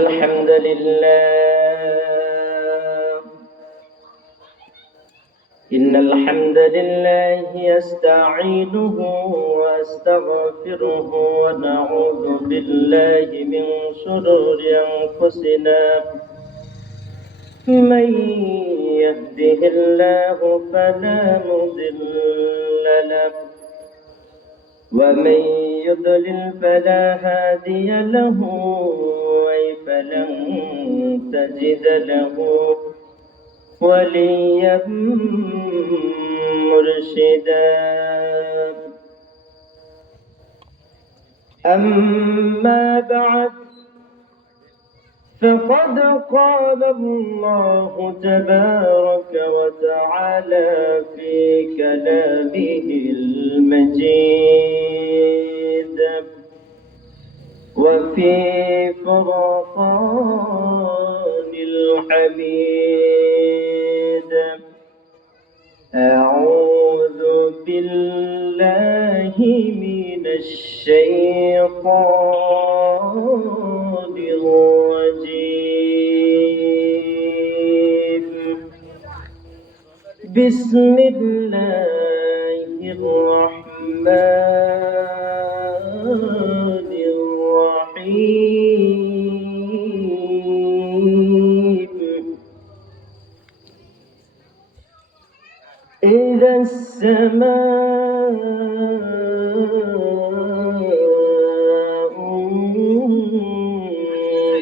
الحمد لله إن الحمد لله يستعينه وأستغفره ونعوذ بالله من شرور أنفسنا من يهده الله فلا مضل له ومن يضلل فلا هادي له فلن تجد له وليا مرشدا أما بعد فقد قال الله تبارك وتعالى في كلامه المجيد وفي فرقان الحميد أعوذ بالله من الشيطان الرجيم بسم الله الرحمن الرحيم إذا السماء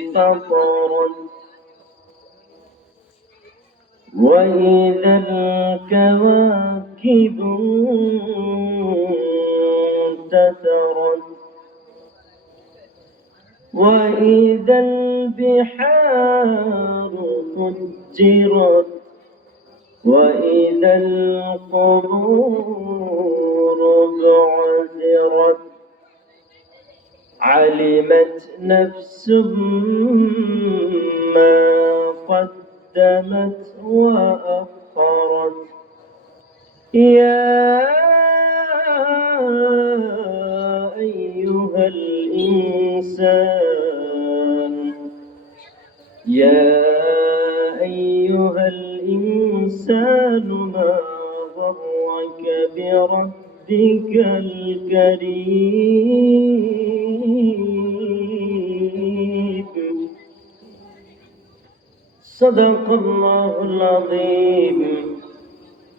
انفطرت وإذا الكواكب انتثرت وإذا البحار فجرت وإذا القبور بعثرت علمت نفس ما قدمت وأخرت يا أيها الإنسان ما غرك بربك الكريم صدق الله العظيم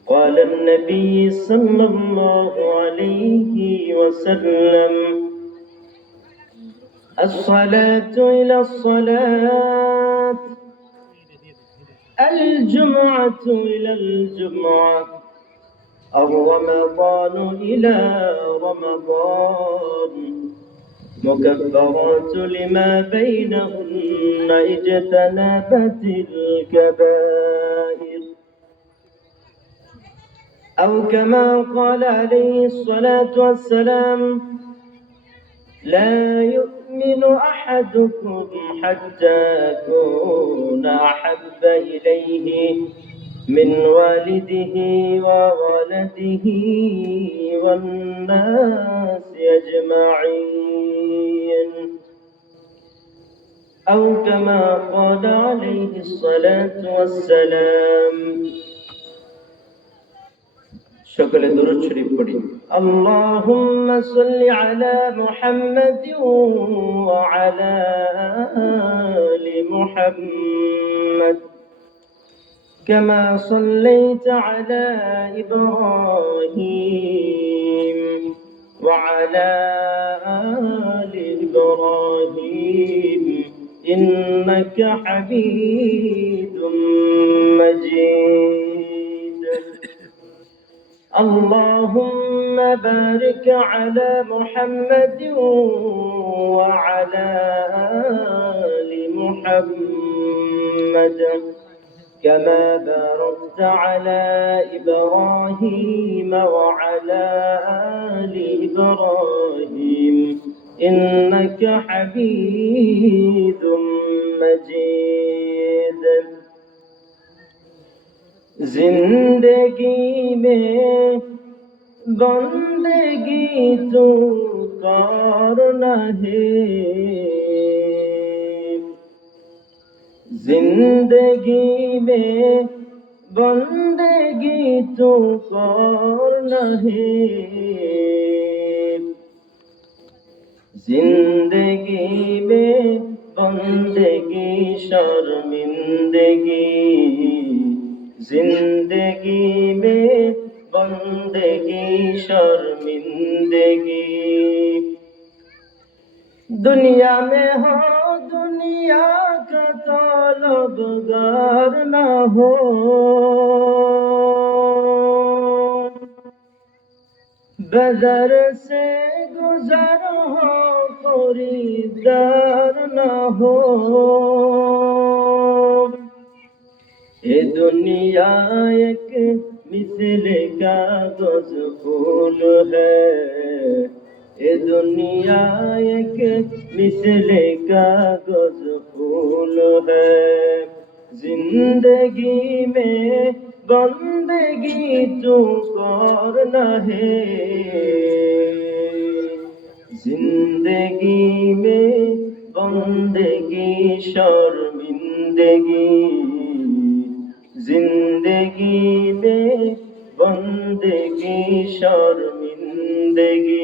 قال النبي صلى الله عليه وسلم الصلاة إلى الصلاة الجمعة إلى الجمعة الرمضان إلى رمضان مكفرات لما بينهن اجتنبت الكبائر أو كما قال عليه الصلاة والسلام لا يؤمن أحدكم حتى أكون أحب إليه من والده وولده والناس أجمعين أو كما قال عليه الصلاة والسلام شكرا درود شريف পড়ি اللهم صل على محمد وعلى آل محمد كما صليت على إبراهيم وعلى آل إبراهيم إنك حميد مجيد اللهم بارك على محمد وعلى آل محمد كما باركت على إبراهيم وعلى آل إبراهيم إنك حميد مجيد जिंदगी में बंदगी तू करना है जिंदगी में बंदगी तो करना है, जिंदगी में बंदगी शर्मिंदगी, जिंदगी में बंदगी शर्मिंदगी। दुनिया में हो दुनिया का तलबगार न हो, बदर से गुजर हो खरीदार न हो। ये दुनिया एक मिसल कागज फूल है, ये दुनिया एक मिसल कागज फूल है। जिंदगी में बंदगी तू करना है, जिंदगी में बंदगी शर्मिंदगी, जिंदगी में बंदगी शर्मिंदगी।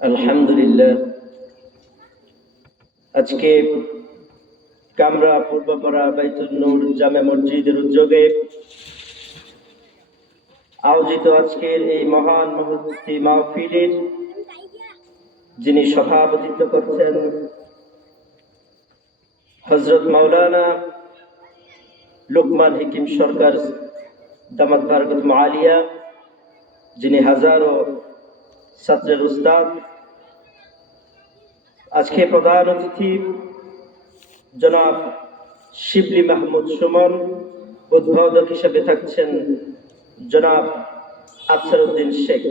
अल्हम्दुलिल्लाह, আজকে কামরা পূর্বপাড়া বাইতুল নূর জামে মসজিদের উদ্যোগে আয়োজিত আজকের এই মহান মহতি মাহফিলের যিনি সভাপতিত্ব করছেন হযরত মাওলানা লুকমান হাকিম সরকার দামাত বারকাতুহু আলিয়া, যিনি হাজারো ছাত্রের উস্তাদ। আজকে প্রধান অতিথি জনাব শিবলি মাহমুদ সুমন, উদ্বোধক হিসেবে থাকছেন জনাব আফসারউদ্দিন শেখ।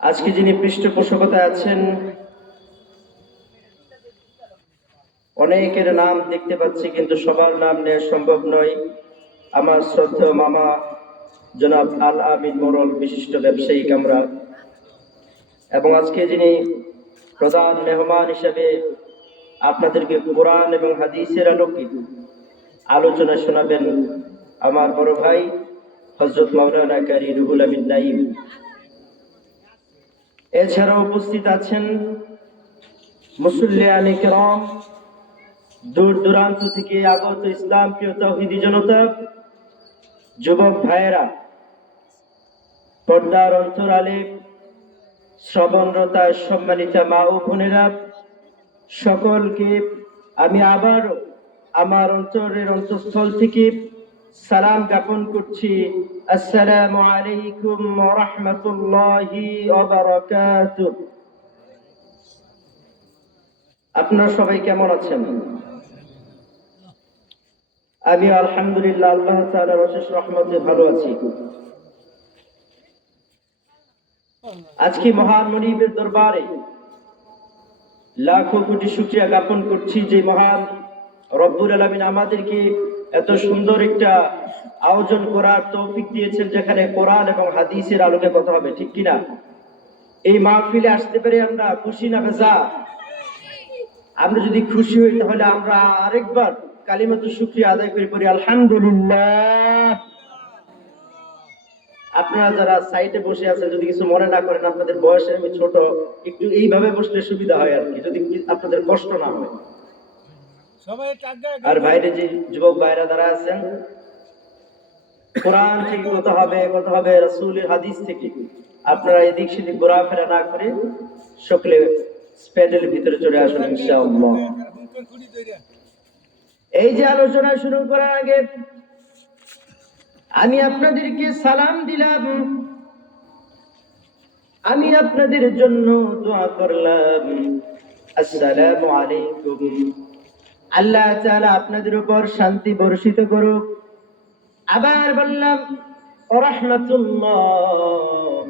আজকে যিনি পৃষ্ঠপোষকতায় আছেন, অনেকের নাম দেখতে পাচ্ছি কিন্তু সবার নাম নেওয়া সম্ভব নয়। আমার শ্রদ্ধেয় মামা জনাব আল আমিন মোরল, বিশিষ্ট ব্যবসায়ী কামরা, এবং আজকে যিনি প্রধান মেহমান হিসেবে আপনাদেরকে কোরআন এবং হাদিসের আলোকে আলোচনা শোনাবেন আমার বড় ভাই হযরত মাওলানা কারি রুহুল আমিন নাঈম। এছাড়াও উপস্থিত আছেন মুসল্লিয়ানে কিরাম, দূর দূরান্ত থেকে আগত ইসলাম প্রিয় তাওহীদি জনতা, যুবক ভাইয়েরা, পর্দার অন্তরালে শ্রবণরতা সম্মানিতা মা ও বোনেরা, সকলকে আমি আবারও আমার অন্তরের অন্তঃস্থল থেকে সালাম জ্ঞাপন করছি। আসসালামু আলাইকুম ওয়া রাহমাতুল্লাহি ওয়া বারাকাতুহু। আপনারা সবাই কেমন আছেন? আমি আলহামদুলিল্লাহ আল্লাহ তাআলার অশেষ রহমতে ভালো আছি। আজকে মহান মনিবের দরবারে লাখো কোটি শুকরিয়া জ্ঞাপন করছি যে মহান রব্বুল আলামিন আমাদেরকে এত সুন্দর একটা আয়োজন করার তৌফিক দিয়েছেন, যেখানে কোরআন এবং হাদিসের আলোকে কথা হবে, ঠিক কিনা? এই মাহফিলে আসতে পেরে আমরা খুশি না বেজার? আমরা যদি খুশি হই তাহলে আমরা আরেকবার কালিমাতুশ শুকরিয়া আদায় করে পড়ি আলহামদুলিল্লাহ। আপনারা যারা সাইটে বসে আছেন, যদি কিছু মনে না করেন, আপনাদের বয়সে আমি ছোট, একটু এইভাবে বসলে সুবিধা হয় আর কি, যদি আপনাদের কষ্ট না হয়। আর বাইরে যে যুবক ভাইরা যারা আছেন, কোরআন থেকে কথা হবে রাসূলের হাদিস থেকে। আপনারা এদিক সেদিক ঘোরাফেরা না করে সকলে স্প্যাডেলের ভিতরে চলে আসুন ইনশাআল্লাহ। এই যে আলোচনা শুরু করার আগে আমি আপনাদেরকে সালাম দিলাম, আমি আপনাদের জন্য দোয়া করলাম, আসসালামু আলাইকুম। আল্লাহ তাআলা আপনাদের উপর শান্তি বর্ষিত করুক। আবার বললাম ওয়া রাহমাতুল্লাহ,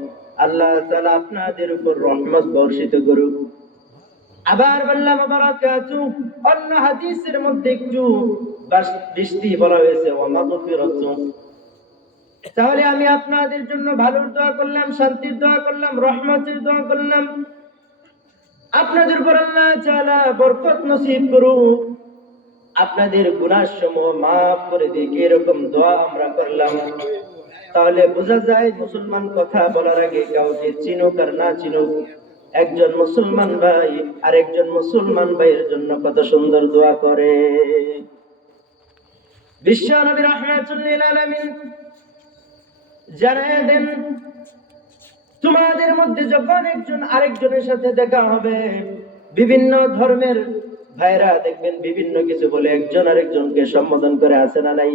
আল্লাহ তাআলা আপনাদের উপর রহমত বর্ষিত করুক। আবার বললাম ওয়া বারাকাতুহু। অন্য হাদিসের মধ্যে একটু বৃষ্টি বলা হয়েছে, ওয়া মাগফিরাতুহু। তাহলে আমি আপনাদের জন্য ভালোর দোয়া করলাম, শান্তির দোয়া করলাম, রহমতের দোয়া করলাম। আপনাদের উপর আল্লাহ তাআলা বরকত নসিব করুক, আপনাদের গুনাহ সমূহ মাফ করে দিক, এরকম দোয়া আমরা করলাম। তাহলে বোঝা যায় মুসলমান কথা বলার আগে কাউকে চিনুক আর না চিনুক, একজন মুসলমান ভাই আর একজন মুসলমান ভাইয়ের জন্য কত সুন্দর দোয়া করে। বিশ্ব নবী রাহমাতুল লিল আলামিন জানায় দেন, তোমাদের মধ্যে যখন একজন আরেকজনের সাথে দেখা হবে, বিভিন্ন ধর্মের ভাইরা দেখবেন বিভিন্ন কিছু বলে একজন আরেকজনকে সম্বোধন করে, আছে না নাই?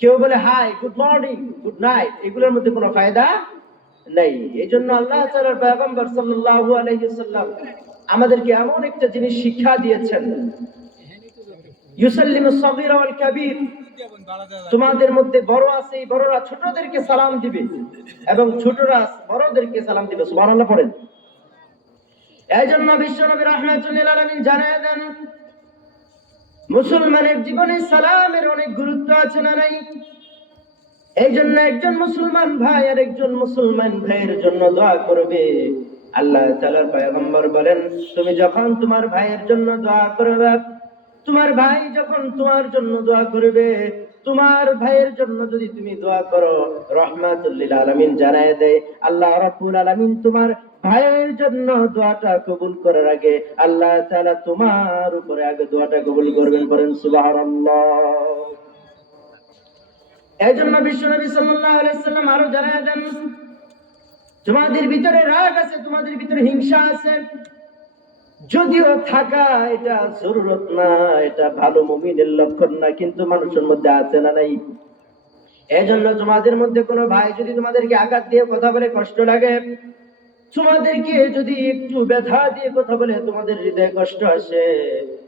কেউ বলে hi, good morning, good night, এগুলোর মধ্যে কোনো ফায়দা নাই। এই জন্য আল্লাহ তাআলার পয়গম্বর সাল্লাল্লাহু আলাইহি ওয়াসাল্লাম আমাদেরকে এমন একটা জিনিস শিক্ষা দিয়েছেন, ইউসাল্লিমুস সাগীরা ওয়াল কাবীর, তোমাদের মধ্যে বড় আছে, এই বড়রা ছোটদেরকে সালাম দিবে এবং ছোটরা বড়দেরকে সালাম দিবে। সুবহানাল্লাহ পড়েন। এই জন্য বিশ্বনবী রাহমাতুল লিল আলামিন জানায় দেন, মুসলমানের জীবনে সালামের অনেক গুরুত্ব আছে না নাই? এই জন্য একজন মুসলমান ভাই আর একজন মুসলমান ভাইয়ের জন্য দোয়া করবে। আল্লাহ তাআলার পয়গম্বর বলেন, তুমি যখন তোমার ভাইয়ের জন্য দোয়া করবে, তোমার ভাই যখন তোমার জন্য দোয়া করবে, তোমার ভাইয়ের জন্য যদি তুমি দোয়া করো, রাহমাতুল লিল আলামিন জানায় দেয় আল্লাহ রাব্বুল আলামিন তোমার ভাইয়ের জন্য দোয়াটা কবুল করার আগে আল্লাহ তাআলা তোমার উপরে আগে দোয়াটা কবুল করবেন। বলেন সুবহানাল্লাহ। এই জন্য বিশ্বনবী সাল্লাল্লাহু আলাইহি সাল্লাম আরো জানায় দেন, তোমাদের ভিতরে রাগ আছে, তোমাদের ভিতরে হিংসা আছে, যদিও থাকা এটা জরুরত না, এটা ভালো মুমিনের লক্ষণ না, কিন্তু মানুষের মধ্যে আছে না নাই? এজন্য তোমাদের মধ্যে কোনো ভাই যদি তোমাদেরকে আঘাত দিয়ে কথা বলে কষ্ট লাগে, তোমাদেরকে যদি একটু ব্যথা দিয়ে কথা বলে তোমাদের হৃদয়ে কষ্ট আসে,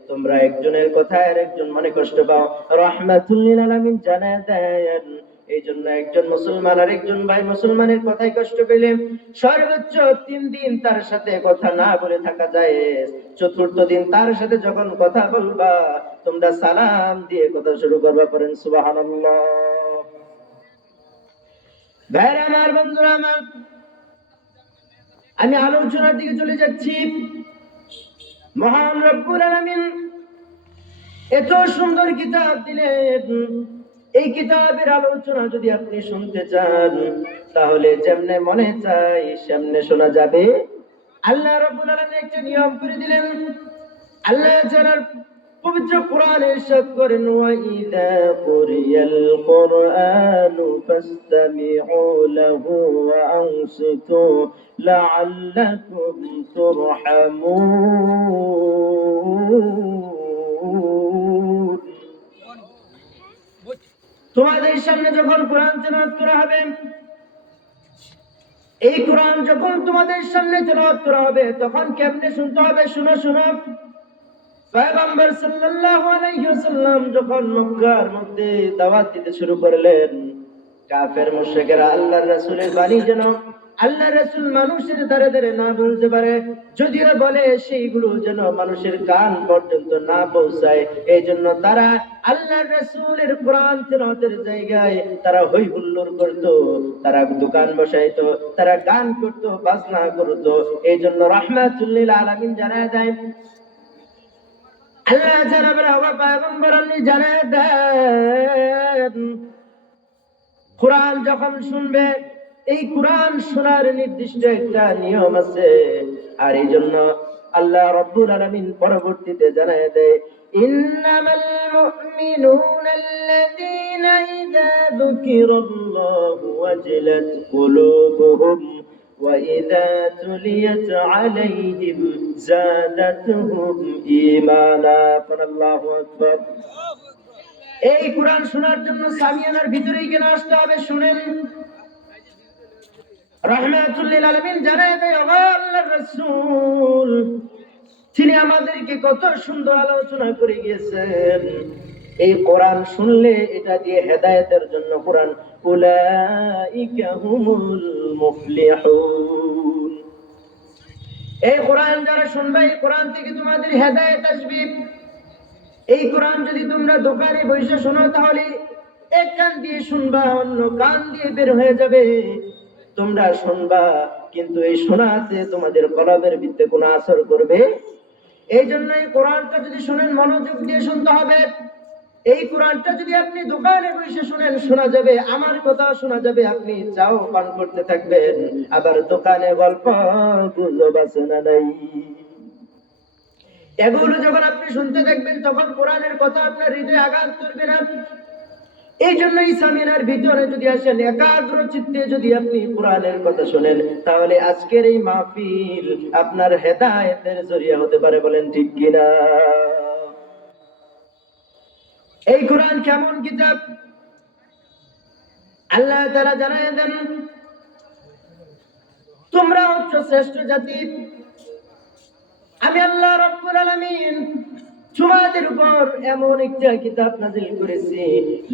তোমরা একজনের কথায় আর একজন মনে কষ্ট পাও, রাহমাতুল লিল আলামিন জানায় দেন, এই জন্য একজন মুসলমান আর একজন ভাই মুসলমানের কথায় কষ্ট পেলে সর্বোচ্চ 3 দিন তার সাথে কথা না বলে থাকা যায়। চতুর্থ দিন তার সাথে যখন কথা বলবা, তোমরা সালাম দিয়ে কথা শুরু করবা। পড়েন সুবহানাল্লাহ। ভাইরা আমার, বন্ধুরা আমার, আমি আলোচনার দিকে চলে যাচ্ছি। মহান রব্বুল আলামিন এত সুন্দর কিতাব দিলেন, এই কিতাবের আলোচনা যদি আপনি শুনতে চান তাহলে যেমনে মনে চাই সেমনে শোনা যাবে। আল্লাহ রাব্বুল আলামিন একটা নিয়ম করে দিলেন। আল্লাহ যারা পবিত্র কোরআনে ইরশাদ করেন, ওয়া ইযা কুরিয়াল কুরআনু ফাসতামিউ লাহু ওয়া আনসিতু লাআল্লাকুম তুরহামুন। তোমাদের সামনে যখন কোরআন তেলাওয়াত করা হবে, এই কোরআন যখন তোমাদের সামনে তেলাওয়াত করা হবে, তখন কেমনে শুনতে হবে? শুনো শুনো। পয়গম্বর সাল্লাল্লাহু আলাইহি ওয়াসাল্লাম যখন মক্কার মধ্যে দাওয়াত দিতে শুরু করলেন, কাফের মুশরিকেরা আল্লাহর রাসূলের বাণী যেন আল্লাহর রাসূল মানুষের দ্বারে দ্বারে না বলতে পারে, যদিও বলে সেইগুলো যেন মানুষের কান পর্যন্ত না পৌঁছায়, এই জন্য তারা আল্লাহর রাসূলের কোরআন তেলাওয়াতের জায়গায় তারা হই হুল্লোড় করত, তারা দোকান বসাইতো, তারা গান করত, বাজনা করত। এই জন্য রাহমাতুল লিল আলামিন জানায় দেয়, আল্লাহ যারা হওয়া পয়গম্বর আপনি জানায় দেন, কোরআন যখন শুনবে, এই কোরআন শোনার নির্দিষ্ট একটা নিয়ম আছে। আর এই জন্য আল্লাহ রাব্বুল আলামিন পরবর্তীতে জানায় দেয়, ইন্নামাল মুমিনুনা আল্লাযীনা ইযা যুকিরাল্লাহু ওয়াজিলাত কুলুবুহুম ওয়া ইযা তুলিয়াত আলাইহিম যাদাতুহুম ঈমানা। আল্লাহু আকবার। এই কোরআন শোনার জন্য সামিয়ানার ভিতরেই কেন আসতে হবে? শুনেন, রাহমাতুল লিল আলামিন জানায় দেয়, আল্লাহর রাসূল তিনি আমাদেরকে কত সুন্দর আলোচনা করে গিয়েছেন। এই কোরআন শুনলে এটা দিয়ে হেদায়েতের জন্য কোরআন, উলাইকা হুমুল মুফলিহুন। এই কোরআন যারা শুনবে, এই কোরআন থেকে তোমাদের হেদায়েত আসবে। এই কোরআন যদি তোমরা দোকানে বসে শোনো, তাহলে এক কান দিয়ে শুনবা, অন্য কান দিয়ে বের হয়ে যাবে। তোমরা শুনবা, কিন্তু এই শোনাতে তোমাদের কলবের ভিতরে কোনো আসর করবে। এই জন্য এই কোরআনটা যদি শুনেন মনোযোগ দিয়ে শুনতে হবে। এই কোরআনটা যদি আপনি দোকানে বসে শুনেন শোনা যাবে, আমার কথাও শোনা যাবে, আপনি চাও পান করতে থাকবেন। আবার দোকানে গল্প গুজব আছে না নাই, এগুলো যখন আপনি শুনতে দেখবেন তখন কোরআনের কথা আপনার হৃদয়ে আঘাত করবে না। এই জন্য এই সামিনার ভিতরে যদি আসেন একাগ্র চিত্তে যদি আপনি কোরআনের কথা শোনেন, তাহলে আজকের এই মাহফিল আপনার হেদায়েতের জরিয়া হতে পারে। বলেন ঠিক কিনা? এই কোরআন কেমন কিতাব? আল্লাহ তাআলা জানায় দেন, তোমরা হচ্ছ শ্রেষ্ঠ জাতি, আমি আল্লাহ রাব্বুল আলামিন তোমাদের উপর এমন একটা কিতাব নাযিল করেছি,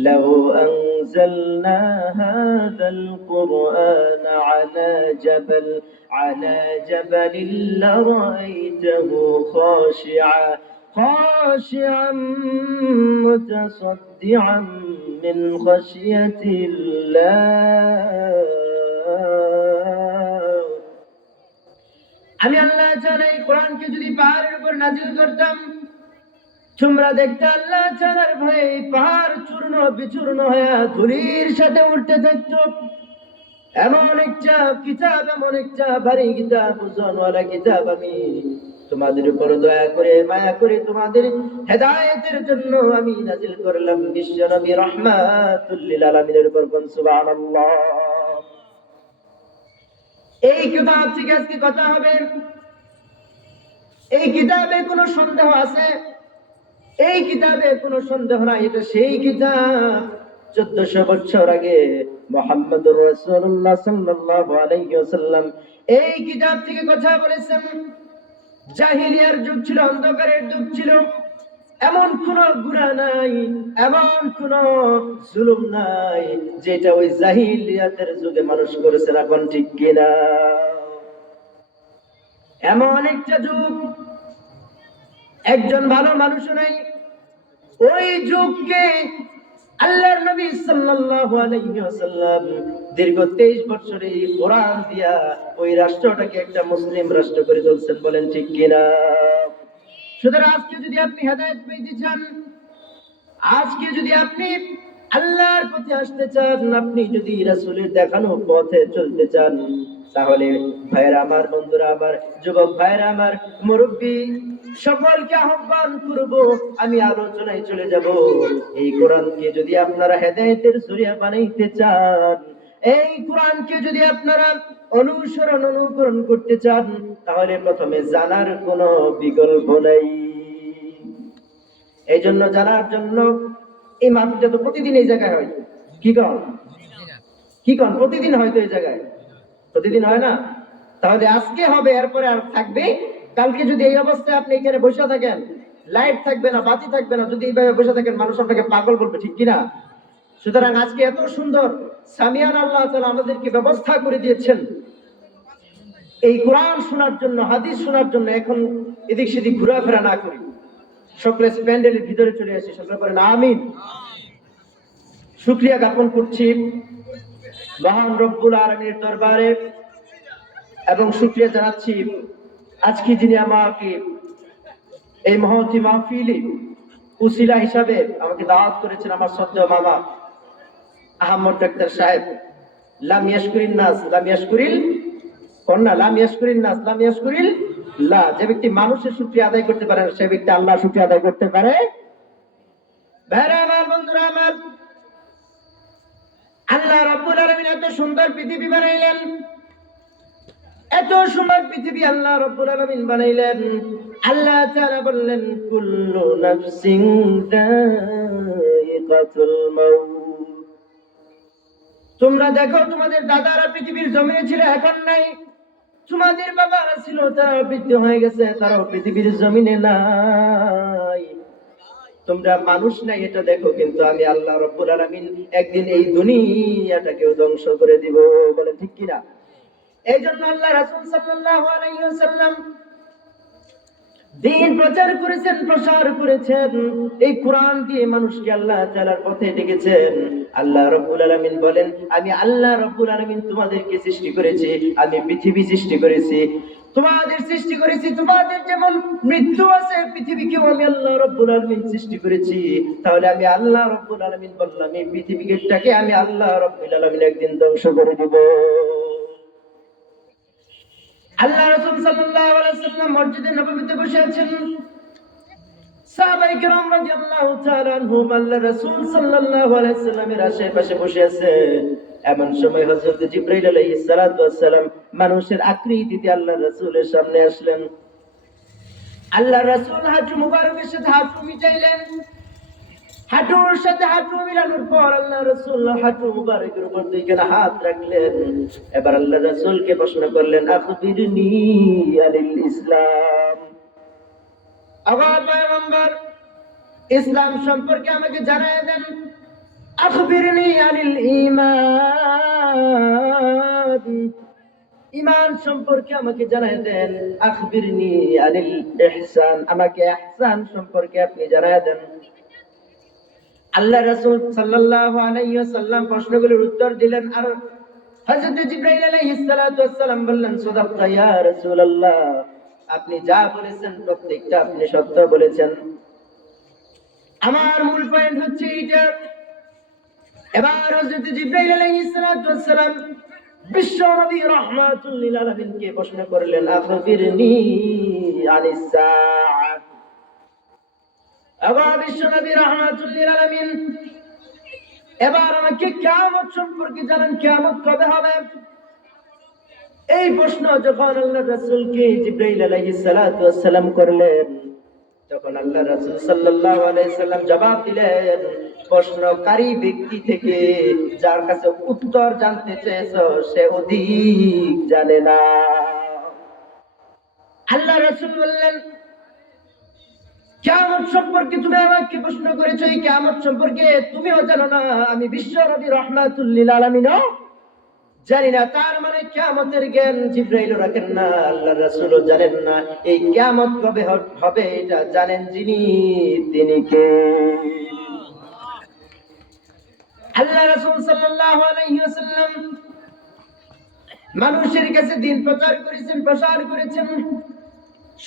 লাউ আনজালনা হাযাল কুরআন আলা জাবালিন লারাআইতাহু খাশিআন মুতাসাদ্দিআন মিন খাশিয়াতিল্লাহ। আমি আল্লাহ তাআলা এই কোরআনকে যদি পাহাড়ের উপর নাযিল করতাম, তোমরা দেখতে আল্লাহ তাআলার ভয়ে পাহাড় চূর্ণ বিচূর্ণ হয়ে ধুলির সাথে উঠতে থাকত। এমন একটা কিতাব, এমন একটা ভারী কিতাব, ওজনওয়ালা কিতাব আমি তোমাদের উপর দয়া করে মায়া করে তোমাদের হেদায়েতের জন্য আমি নাযিল করলাম। বিশ্ব নবী রাহমাতুল লিল আলামিনের উপর সুবহানাল্লাহ। এই কিতাব থেকে আজকে কথা হবে। এই কিতাবে কোনো সন্দেহ আছে? এই কিতাবে কোনো সন্দেহ নাই, এটা সেই কিতাব 1400 বছর আগে মুহাম্মদুর রাসূলুল্লাহ সাল্লাল্লাহু আলাইহি ওয়াসাল্লাম এই কিতাব থেকে কথা বলেছেন। জাহিলিয়ার যুগ ছিল, অন্ধকারের যুগ ছিল, এমন কোন গুনাহ নাই, এমন কোন জুলুম নাই যেটা ওই জাহিলিয়াতের যুগে মানুষ করেছে না। কোন ঠিক কিনা? এমন একটা যুগ, একজন ভালো মানুষ নাই। ওই যুগকে আল্লাহর নবী সাল্লাল্লাহু আলাইহি ওয়াসাল্লাম দীর্ঘ 23 বছরে কোরআন দিয়া ওই রাষ্ট্রটাকে একটা মুসলিম রাষ্ট্র করে তুলছেন। বলেন ঠিক কিনা? সুতরাং আজকে যদি আপনি হেদায়েত পেতে চান, আজকে যদি আপনি আল্লাহর পথে আসতে চান, আপনি যদি রাসূলের দেখানো পথে চলতে চান, তাহলে ভাইরা আমার, বন্ধুরা আমার, যুবক ভাইরা আমার, মুরব্বী সকলকে আহ্বান করব, আমি আলোচনায় চলে যাব। এই কোরআনকে যদি আপনারা হেদায়েতের জরিয়া বানাইতে চান, এই কোরআনকে যদি আপনারা অনুকরণ করতে চান, তাহলে প্রথমে জানার কোনো বিকল্প নাই। এই জন্য জানার জন্য এই মাহফিলটা তো প্রতিদিন এই জায়গায় হয়। কি কন প্রতিদিন হয়তো এই জায়গায়, প্রতিদিন হয় না? তাহলে আজকে হবে, এরপরে আর থাকবে। কালকে যদি এই অবস্থায় আপনি এখানে বসে থাকেন, লাইট থাকবে না, বাতি থাকবে না, যদি এইভাবে বসে থাকেন, মানুষ আপনাকে পাগল বলবে। ঠিক কিনা? সুতরাং আজকে এত সুন্দর সামিয়ান আল্লাহ তাআলা আমাদেরকে ব্যবস্থা করে দিয়েছেন এই কোরআন শোনার জন্য, হাদিস শোনার জন্য। এখন এদিক সেদিক ঘোরাফেরা না করি, সকলে প্যান্ডেলের ভিতরে চলে আসি। সকলে বলেন আমিন। শুকরিয়া জ্ঞাপন করছি মহান রব্বুল আলামিনের দরবারে, এবং শুকরিয়া জানাচ্ছি আজকে যিনি আমাকে এই মহতী মাহফিলে উসিলা হিসাবে আমাকে দাওয়াত করেছেন, আমার শ্রদ্ধেয় মামা আহমদ ডাক্তার সাহেব। লাম ইয়াশকুরিন নাস লাম ইয়াশকুরিল কন্যা, লাম ইয়াশকুরিন নাস লাম ইয়াশকুরিল লা। যে ব্যক্তি মানুষের শুকরিয়া আদায় করতে পারে সে ব্যক্তি আল্লাহ শুকরিয়া আদায় করতে পারে। ভাইরা আমার, বন্ধুরা আমার, আল্লাহ রাব্বুল আলামিন এত সুন্দর পৃথিবী বানাইলেন, এত সুন্দর পৃথিবী আল্লাহ রাব্বুল আলামিন বানাইলেন। আল্লাহ তাআলা বললেন, কুল্লু নাফসিন যায়িকাতুল মাউত। তোমরা দেখো, তোমাদের দাদারা পৃথিবীর জমিনে ছিল, এখন নাই। তোমাদের বাবারা ছিল, তারা বৃদ্ধ হয়ে গেছে, তারাও পৃথিবীর জমিনে নাই। তোমরা মানুষ নাই এটা দেখো, কিন্তু আমি আল্লাহ রাব্বুল আলামিন একদিন এই দুনিয়াটাকেও ধ্বংস করে দিব। বলে ঠিক কিনা? এই জন্য আল্লাহ রাসূল সাল্লাল্লাহু আলাইহি ওয়াসাল্লাম দিন প্রচার করেছেন, প্রসার করেছেন, এই কোরআন দিয়ে মানুষকে আল্লাহ তাআলার পথে ডেকেছেন। আল্লাহ রাব্বুল আলামিন বলেন, আমি আল্লাহ রাব্বুল আলামিন তোমাদেরকে সৃষ্টি করেছি, আমি পৃথিবী সৃষ্টি করেছি, তোমাদের সৃষ্টি করেছি, তোমাদের যেমন মৃত্যু আছে পৃথিবীকেও আমি আল্লাহ রাব্বুল আলামিন সৃষ্টি করেছি। তাহলে আমি আল্লাহ রাব্বুল আলামিন বললাম এই পৃথিবীটাকে আমি আল্লাহ রাব্বুল আলামিন একদিন ধ্বংস করে দেব। আল্লাহ রাসূল সাল্লাল্লাহু আলাইহি ওয়াসাল্লাম মসজিদে নববীতে বসে আছেন। সাহাবায়ে কেরাম রাদিয়াল্লাহু তাআলা আনহুম আল্লাহ রাসূল সাল্লাল্লাহু আলাইহি ওয়াসাল্লামের আশেপাশে বসে আছে। এমন সময় হযরত জিবরাইল আলাইহিস সালাতু ওয়াস সালাম মানুষের আকৃতিতে আল্লাহ রাসূলের সামনে আসলেন। আল্লাহ রাসূল হাঁটু মুবারকের সাথে হাঁটু মিলাইলেন। হাঁটুর সাথে হাঁটু মিলানোর পর আল্লাহ রাসূল হাঁটু মুবারকের উপর দুইখানা হাত রাখলেন। এবার আল্লাহ রাসূলকে প্রশ্ন করলেন, আখবিরনি আনিল ইসলাম। আবার পয়গম্বর ইসলাম সম্পর্কে আমাকে জানায় দেন। আখবিরনি আনিল ঈমান। ঈমান সম্পর্কে আমাকে জানায় দেন। আখবিরনি আনিল ইহসান। আমাকে ইহসান সম্পর্কে আপনি জানায় দেন। আল্লাহ রাসূল সাল্লাল্লাহু আলাইহি ওয়াসাল্লাম প্রশ্নগুলোর উত্তর দিলেন আর হযরত জিবরাইল আলাইহিস সালাতু ওয়াস সালাম বললেন, সাদাকতা ইয়া রাসূলুল্লাহ, আপনি যা বলেছেন প্রত্যেকটা আপনি সত্য বলেছেন। আমার মূল পয়েন্ট হচ্ছে এইটা। এবার হযরত জিবরাইল আলাইহিস সালাতু ওয়াস সালাম বিশ্ব নবী রাহমাতুল লিল আলামিনকে প্রশ্ন করলেন, আখবিরনি আনিস সাআ। এবার বিশ্ব নবী রাহমাতুল লিল আলামিন এবার আমাকে কিয়ামত সম্পর্কে জানান, কিয়ামত কবে হবে? এই প্রশ্ন যখন আল্লাহ রাসূলকে জিবরাইল আলাইহিস সালাতু ওয়াস সালাম করলেন, তখন আল্লাহ রাসূল সাল্লাল্লাহু আলাইহি সাল্লাম জবাব দিলেন, প্রশ্নকারী ব্যক্তি থেকে যার কাছে উত্তর জানতে চেয়েছো সে অধিক জানে না। আল্লাহ রাসূল বললেন, কিয়ামত সম্পর্কে তুমি আমাকে প্রশ্ন করেছো, এই কিয়ামত সম্পর্কে তুমিও জানো না, আমি বিশ্ব নবী রাহমাতুল লিল আলামিনও জানি না। তার মানে কিয়ামতের জ্ঞান জিবরাইলও রাখেন না, আল্লাহ রাসূলও জানেন না। এই কিয়ামত কবে হবে এটা জানেন যিনি, তিনি কে? আল্লাহ রাসূল সাল্লাল্লাহু আলাইহি ওয়াসাল্লাম মানুষের কাছে দিন প্রচার করেছেন, প্রসার করেছেন,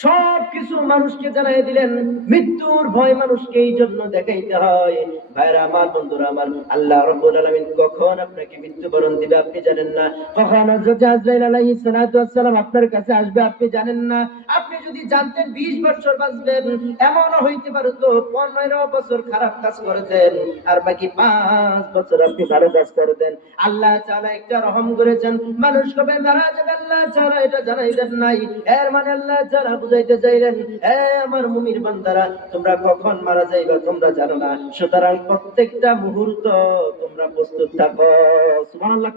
সবকিছু মানুষকে জানাই দিলেন। মৃত্যুর ভয় মানুষকে এই জন্য দেখাইতে হয়। ভাইরা আমার, বন্ধুরা আমার, আল্লাহ রাব্বুল আলামিন কখন আপনাকে মৃত্যুবরণ দিবে আপনি জানেন না। কখন হযরত আজরাইল আলাইহিস সালাতু ওয়াস সালাম আপনার কাছে আসবে আপনি জানেন না। আপনি যদি জানতেন 20 বছর বাঁচবেন, এমনও হইতে পারত 15 বছর খারাপ কাজ করতেন আর বাকি 5 বছর আপনি ভালো কাজ করতেন। আল্লাহ তাআলা একটা রহম করেছেন, মানুষ কবে মারা যাবে আল্লাহ তাআলা এটা জানাই দেন নাই। এর মানে আল্লাহ তাআলা বুঝাইতে চাইলেন, হে আমার মুমিন বান্দারা, তোমরা কখন মারা যাইবা তোমরা জানো না, সুতরাং প্রত্যেকটা মুহূর্ত তোমরা প্রস্তুত থাকো। সুবহানাল্লাহ।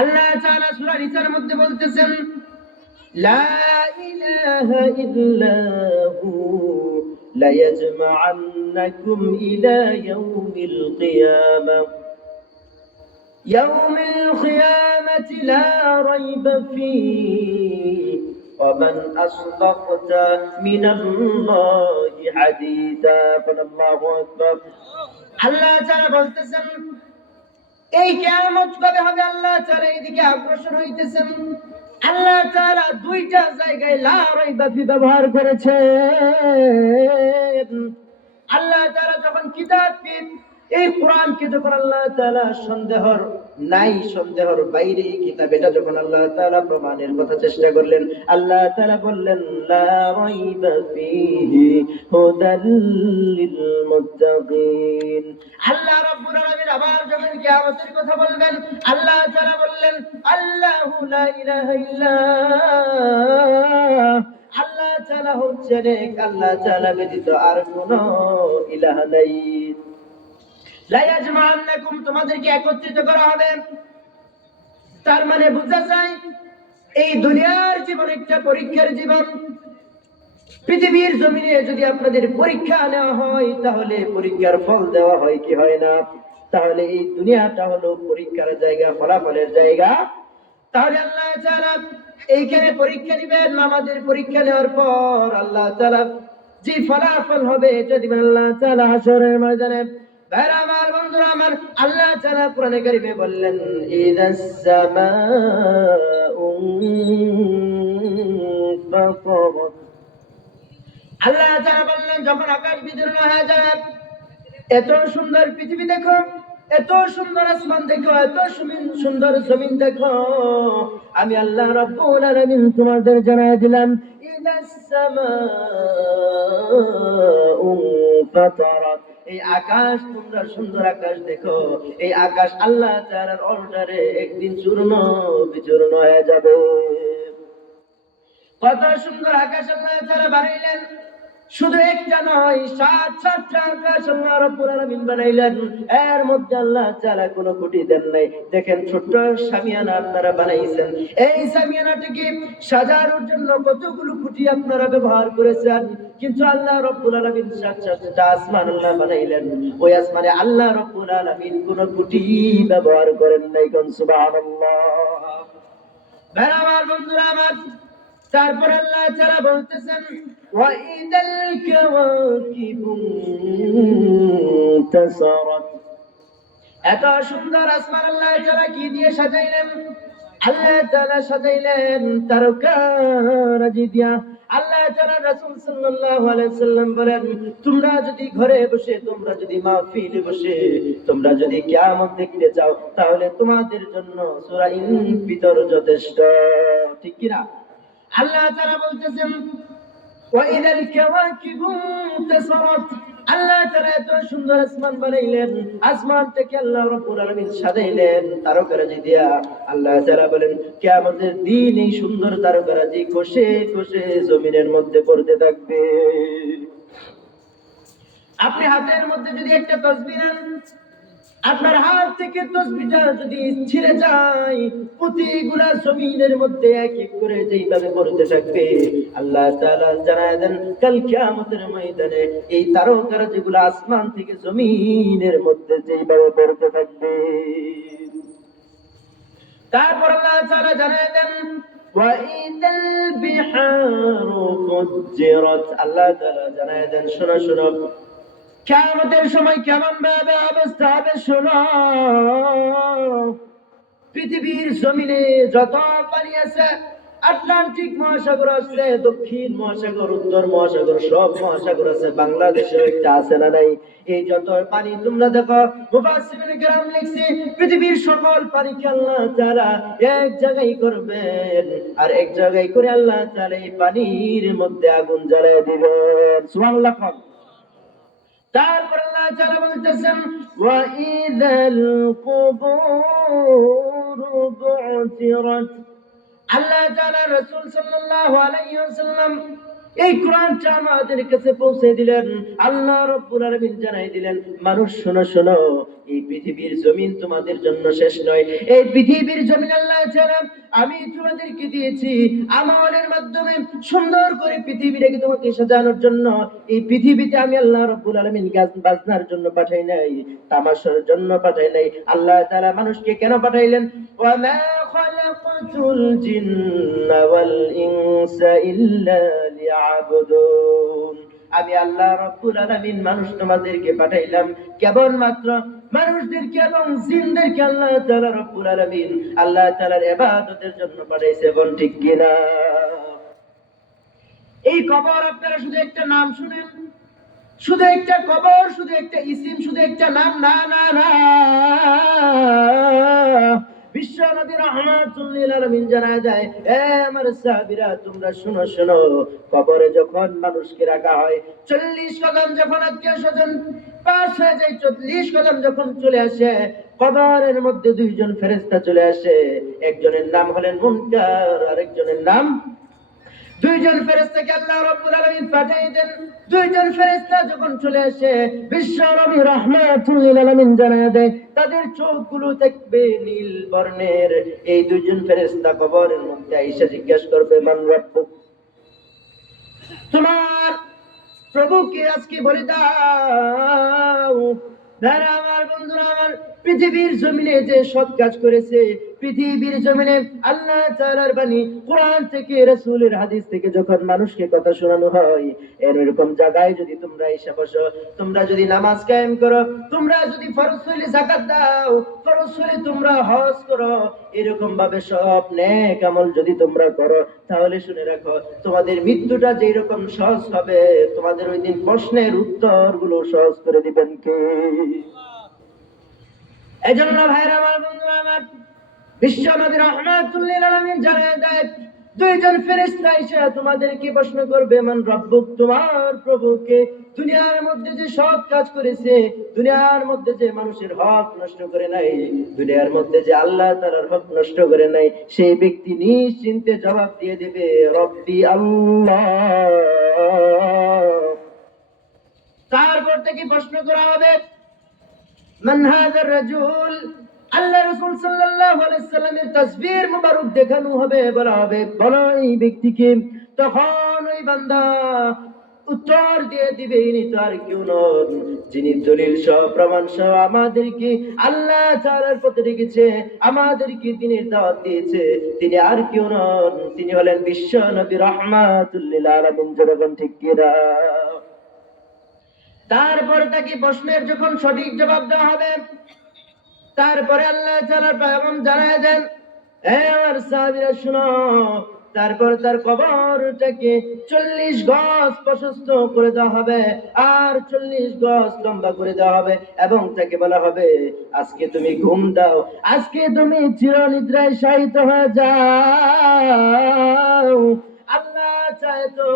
আল্লাহ তাআলা সূরা নিসার মধ্যে বলতেছেন, লা ইলাহা ইল্লাহু লা ইয়াজমা'আন্নাকুম ইলা ইয়াউমিল কিয়ামাহ ইয়াউমিল কিয়ামাতি লা রাইবা ফীহি ومن أصدق من الله حديثا الله أكبر। আল্লাহ তাআলা বলতেছেন এই কিয়ামত কবে হবে, আল্লাহ তাআলা এদিকে অগ্রসর হইতেছেন। আল্লাহ তাআলা দুইটা জায়গায় লা রাইবা ফি ব্যবহার করেছেন। আল্লাহ তাআলা যখন কিতাবকে, এই কোরআনকে যখন আল্লাহ তাআলা সন্দেহর বাইরে কিতাব, এটা যখন আল্লাহ তাআলা প্রমাণের কথা চেষ্টা করলেন, আল্লাহ তাআলা বললেন লা রাইবা ফীহি হুদাল লিল মুত্তাকিন। আল্লাহ রাব্বুল আলামিন আবার যখন কিয়ামতের কথা বলবেন, আল্লাহ তাআলা বললেন আল্লাহু লা ইলাহা ইল্লা আল্লাহ তাআলা হচ্ছেন এক, আল্লাহ তাআলা ব্যতীত আর কোনো ইলাহ নাই। লা ইয়াজমা'আন্নাকুম, তোমাদেরকে একত্রিত করা হবে। তার মানে বোঝা যায় এই দুনিয়ার জীবন একটা পরীক্ষার জীবন। পৃথিবীর জমিনে যদি আপনাদের পরীক্ষা নেওয়া হয় তাহলে পরীক্ষার ফল দেওয়া হয় কি হয় না? তাহলে এই দুনিয়াটা হলো পরীক্ষার জায়গা, ফলাফলের জায়গা। তাহলে আল্লাহ তাআলা এইখানে পরীক্ষা দিবেন, নামাজের পরীক্ষা নেওয়ার পর আল্লাহ তাআলা যে ফলাফল হবে এটা দিবেন আল্লাহ তাআলা হাশরের ময়দানে। ভাইরা আমার, বন্ধুরা আমার, আল্লাহ তাআলা কোরআনে কারিমে বললেন ইযাস সামাউ ফাতারাত। আল্লাহ তাআলা বললেন যখন আকাশ বিদীর্ণ হয়ে যায়, এত সুন্দর পৃথিবী দেখো, এত সুন্দর আসমান দেখো, এত সুন্দর জমিন দেখো, আমি আল্লাহ রাব্বুল আলামিন তোমাদের জানাই দিলাম ইযাস সামাউ ফাতারাত। এই আকাশ, তোমরা সুন্দর আকাশ দেখো, এই আকাশ আল্লাহ তাআলার অর্ডারে একদিন চূর্ণ বিচূর্ণ হয়ে যাবে। কত সুন্দর আকাশ আল্লাহ তাআলা বানাইলেন, শুধু একটা নয়, সাতটা আকাশ আল্লাহ রাব্বুল আলামিন বানাইলেন। এর মধ্যে আল্লাহ তাআলা কোনো খুঁটি দেন নাই। দেখেন ছোট্ট শামিয়ানা আপনারা বানাইছেন, এই শামিয়ানাটাকে সাজানোর জন্য কতগুলো খুঁটি আপনারা ব্যবহার করেছেন, কিন্তু আল্লাহ রাব্বুল আলামিন সাতটা আসমান আল্লাহ বানাইলেন, ওই আসমানে আল্লাহ রাব্বুল আলামিন কোনো খুঁটি ব্যবহার করেন নাই। কোন সুবহানাল্লাহ। ভাইরা আমার, বন্ধুরা আমার, তারপর আল্লাহ তাআলা বলতেছেন ওয়াইদাল কাওয়াকিবু ইনতাসারাত। এত সুন্দর আসমান আল্লাহ তাআলা কি দিয়ে সাজাইলেন? আল্লাহ তাআলা সাজাইলেন তারকারাজি দিয়া। আল্লাহ তাআলা রাসূল সাল্লাল্লাহু আলাইহি সাল্লাম বলেন, তোমরা যদি ঘরে বসে, তোমরা যদি মাহফিলে বসে, তোমরা যদি কিয়ামত দেখতে চাও, তাহলে তোমাদের জন্য সূরা ইনফিতর যথেষ্ট। ঠিক কি না? আল্লাহ তাআলা বলতেছেন ওয়াইদাল কাওয়াকিবু ইনতাসারাত। আল্লাহ তাআলা এত সুন্দর আসমান বানাইলেন, আসমানটাকে আল্লাহ রাব্বুল আলামিন সাজাইলেন তারকারাজি দিয়া। আল্লাহ তাআলা বলেন কিয়ামতের দিন এই সুন্দর তারকারাজি কোষে কোষে জমিনের মধ্যে পড়তে থাকবে। আপনি হাতের মধ্যে যদি একটা তাসবিহ নেন, আপনার হাত থেকে তাসবিহটা যদি ছিঁড়ে যায়, প্রতিগুলা জমিনের মধ্যে এক এক করে যেইভাবে পড়তে থাকবে, আল্লাহ তাআলা জানায় দেন কাল কিয়ামতের ময়দানে এই তারকারা যেগুলো আসমান থেকে জমিনের মধ্যে যেইভাবে পড়তে থাকবে। তারপর আল্লাহ তাআলা জানায় দেন ওয়াইদাল বিহারু ফুজ্জিরাত। আল্লাহ তাআলা জানায় দেন শোনো শোনো, কিয়ামতের সময় কেমন ভাবে অবস্থা হবে শোনো। পৃথিবীর জমিনে যত পানি আছে, আটলান্টিক মহাসাগর আছে, দক্ষিণ মহাসাগর, উত্তর মহাসাগর, সব মহাসাগর আছে, বাংলাদেশে একটা আছে না নাই? এই যত পানি তোমরা দেখো, মুফাসসিরিনে কেরাম লিখছে পৃথিবীর সকল পানিকে আল্লাহ তাআলা এক জায়গায় করবেন, আর এক জায়গায় করে আল্লাহ তাআলা এই পানির মধ্যে আগুন জ্বালায় দিবেন। সুবহানাল্লাহ। তারপর আল্লাহ তাআলা বলতেছেন ওয়াইদাল কুবুরু বু'থিরাত। আল্লাহ তাআলা রাসূল সাল্লাল্লাহু আলাইহি ওয়াসাল্লাম এই কোরআনটা আমাদের কাছে পৌঁছে দিলেন। আল্লাহ রাব্বুল আলামিন জানাই দিলেন মানুষ শোনো শোনো, এই পৃথিবীর জমিন তোমাদের জন্য শেষ নয়। এই পৃথিবীর জমিন আল্লাহ তাআলা আমি তোমাদেরকে দিয়েছি আমলের মাধ্যমে সুন্দর করে পৃথিবীটাকে তোমাকে সাজানোর জন্য। এই পৃথিবীতে আমি আল্লাহ রাব্বুল আলামিন গান বাজনার জন্য পাঠাই নাই, তামাশার জন্য পাঠাই নাই। আল্লাহ তাআলা মানুষকে কেন পাঠাইলেন? ওয়া মা খালাকাতুল জিন্না ওয়াল ইনসা ইল্লা লিয়াবুদুন। আমি আল্লাহ রাব্বুল আলামিন মানুষ তোমাদেরকে পাঠাইলাম কেবলমাত্র মানুষদেরকে এবং জিনদেরকে আল্লাহ তাআলা রাব্বুল আলামিন আল্লাহ তাআলার ইবাদতের জন্য পাঠাইছে। বল ঠিক কিনা? এই কবর আপনারা শুধু একটা নাম শুনেন, শুধু একটা কবর, শুধু একটা ইসিম, শুধু একটা নাম, না না না। বিশ্ব নবী রাহমাতুল লিল আলামিন জানায় যায়, এ আমার সাহাবীরা তোমরা শুনো শুনো, কবরে যখন মানুষকে রাখা হয় 40 কদম যখন আত্মীয়স্বজন পাস হয়ে যায়, 40 কদম যখন চলে আসে, কবরের মধ্যে দুইজন ফেরেশতা চলে আসে। একজনের নাম হলেন মুনকার, আরেকজনের নাম। দুইজন ফেরেশতাকে আল্লাহ রাব্বুল আলামিন পাঠিয়ে দেন। দুইজন ফেরেশতা যখন চলে আসে, বিশ্ব নবী রাহমাতুল লিল আলামিন জানায় দেয় তাদের চোখগুলো থাকবে নীল বর্ণের। এই দুইজন ফেরেশতা কবরের মধ্যে আইসা জিজ্ঞাসা করবে মান রাব্বুক, তোমার প্রভুকে আজকে বলে দাও। যারা আমার বন্ধুরা আমার পৃথিবীর জমিনে যে সৎ কাজ করেছে, পৃথিবীর জমিনে আল্লাহ তাআলার বাণী কোরআন থেকে রাসূলের হাদিস থেকে যখন মানুষকে কথা শোনানো হয়, এরকম জায়গায় যদি তোমরা এসে বসো, তোমরা যদি নামাজ কায়েম করো, তোমরা যদি ফরজ হইলে যাকাত দাও, ফরজ হইলে তোমরা হজ করো, এরকম ভাবে সব নেক আমল যদি তোমরা করো, তাহলে শুনে রাখো তোমাদের মৃত্যুটা যেই রকম সহজ হবে, তোমাদের ওই দিন প্রশ্নের উত্তর গুলো সহজ করে দিবেন কে? এজন্য ভাইরা আমার, বন্ধুরা আমার, বিশ্ব নবী রাহমাতুল লিল আলামিন জানিয়ে দেয়, দুইজন ফেরেশতা এসে তোমাদেরকে প্রশ্ন করবে, মান রব্বুক, তোমার প্রভুকে। দুনিয়ার মধ্যে যে সৎ কাজ করেছে, দুনিয়ার মধ্যে যে মানুষের হক নষ্ট করে নাই, দুনিয়ার মধ্যে যে আল্লাহ তাআলার হক নষ্ট করে নাই, সেই ব্যক্তি নিশ্চিন্তে জবাব দিয়ে দেবে, রব্বি আল্লাহ। তারপর থেকে প্রশ্ন করা হবে, মান হাযার রাজুল, আল্লাহ রাসূল সাল্লাল্লাহু আলাইহি সাল্লামের তাসবির মুবারক দেখানো হবে, বলা হবে, বলো এই ব্যক্তিকে। তখন ওই বান্দা উত্তর দিয়ে দিবে, ইনি তো আর কেউ নন, যিনি দলিল সহ প্রমাণ সহ আমাদেরকে আল্লাহ তাআলার পথে রেখেছে, আমাদেরকে দ্বীনের দাওয়াত দিয়েছে, তিনি আর কেউ নন, তিনি হলেন বিশ্ব নবী রাহমাতুল লিল আলামিন। জনগণ ঠিক কিনা? তারপরে তাকে প্রশ্নের যখন সঠিক জবাব দেওয়া হবে, তারপরে আল্লাহ তাআলা পয়গম্বর জানায় দেন, হে আমার সাহাবীরা শুনো, তারপর তার কবরটাকে 40 গজ প্রশস্ত করে দেওয়া হবে আর 40 গজ লম্বা করে দেওয়া হবে, এবং তাকে বলা হবে, আজকে তুমি ঘুম দাও, আজকে তুমি চিরনিদ্রায় শায়িত হয়ে যাও। আল্লাহ চায় তো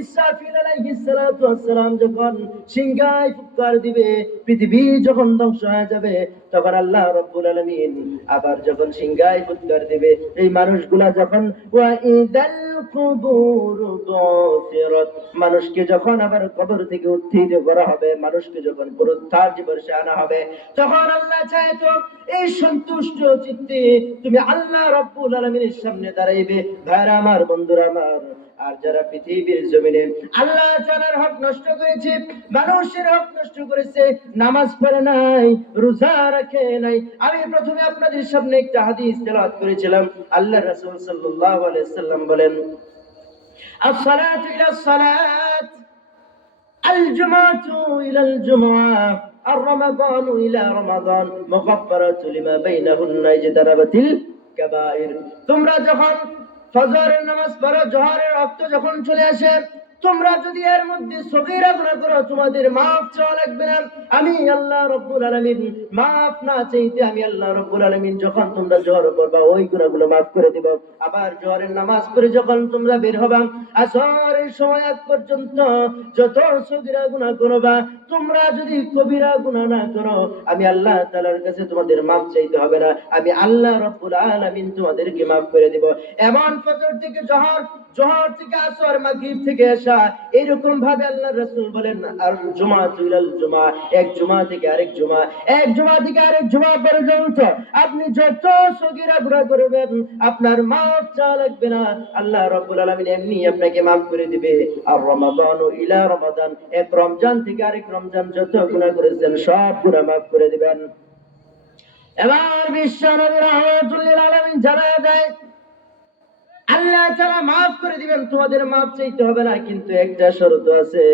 ইসরাফিল আলাইহিস সালাতু ওয়াস সালাম যখন সিংহায় ফুৎকার দিবে, পৃথিবী যখন ধ্বংস হয়ে যাবে, তখন আল্লাহ রাব্বুল আলামিন আবার যখন সিংহায় ফুৎকার দিবে, এই মানুষগুলা যখন ওয়া ইদাল কুবুর বুসিরাত, মানুষকে যখন আবার কবর থেকে উত্থিত করা হবে, মানুষকে যখন পুনরুত্থান দিবসে আনা হবে, তখন আল্লাহ চায় তো এই সন্তুষ্ট চিত্তে তুমি আল্লাহ রাব্বুল আলামিনের সামনে দাঁড়াইবে। ভাইরা আমার, বন্ধুরা আমার, আর যারা পৃথিবীর জমিনে আল্লাহ তাআলার হক নষ্ট করেছে, মানুষের হক নষ্ট করেছে, নামাজ পড়ে নাই, রোজা রাখে নাই, আমি প্রথমে আপনাদের সামনে একটা হাদিস তেলাওয়াত করেছিলাম। আল্লাহর রাসূল সাল্লাল্লাহু আলাইহি সাল্লাম বলেন, আস-সালাতু ইলাস সালাত, আল-জুমআতু ইলাল জুমআহ, আর-রমাদানু ইলা রমাদান, মুকাফফারাতু লিমা বাইনাহুন্না, ইজতানাবাতিল কাবাইর। তোমরা যখন ফজরের নামাজ পড়ো, জোহরের ওয়াক্ত যখন চলে আসে, তোমরা যদি এর মধ্যে সগীরা গুনাহ করো, তোমাদের মাফ চাওয়া লাগবে না। আমি আল্লাহ রাব্বুল আলামিন মাফ না চাইতে, আমি আল্লাহ রাব্বুল আলামিন যখন তোমরা জোহর পড়বা, ওই গুনাহগুলো মাফ করে দেব। আবার জোহরের নামাজ পড়ে যখন তোমরা বের হবা, আসরের সময় আগ পর্যন্ত যত সগীরা গুনাহ করবা, তোমরা যদি কবিরা গুনাহ না করো, আমি আল্লাহ তাআলার কাছে তোমাদের মাফ চাইতে হবে না, আমি আল্লাহ রাব্বুল আলামিন তোমাদেরকে মাফ করে দেব। এমন ফজর থেকে জোহর, জোহর থেকে আসর, মাগরিব থেকে এশা, এরকম ভাবে আল্লাহর রাসূল বলেন, আর জুমআতু ইলাল জুমআ, এক জুমআ থেকে আরেক জুমআ, এক জুমআ থেকে আরেক জুমআ পর্যন্ত আপনি যত সগীরা গুনাহ করবেন, আপনার মাফ চাওয়া লাগবে না, আল্লাহ রাব্বুল আলামিন এমনি আপনাকে মাফ করে দিবে। আর রমাদানু ইলা রমাদান, এক রমজান থেকে আরেক রমজান যত গুনাহ করেছেন সব গুনাহ মাফ করে দিবেন। এবার বিশ্ব নবী রাহমাতুল লিল আলামিন জানায় দেয়, আল্লাহ তাআলা মাফ করে দিবেন, তোমাদের মাফ চাইতে হবে না, কিন্তু একটা শর্ত আছে,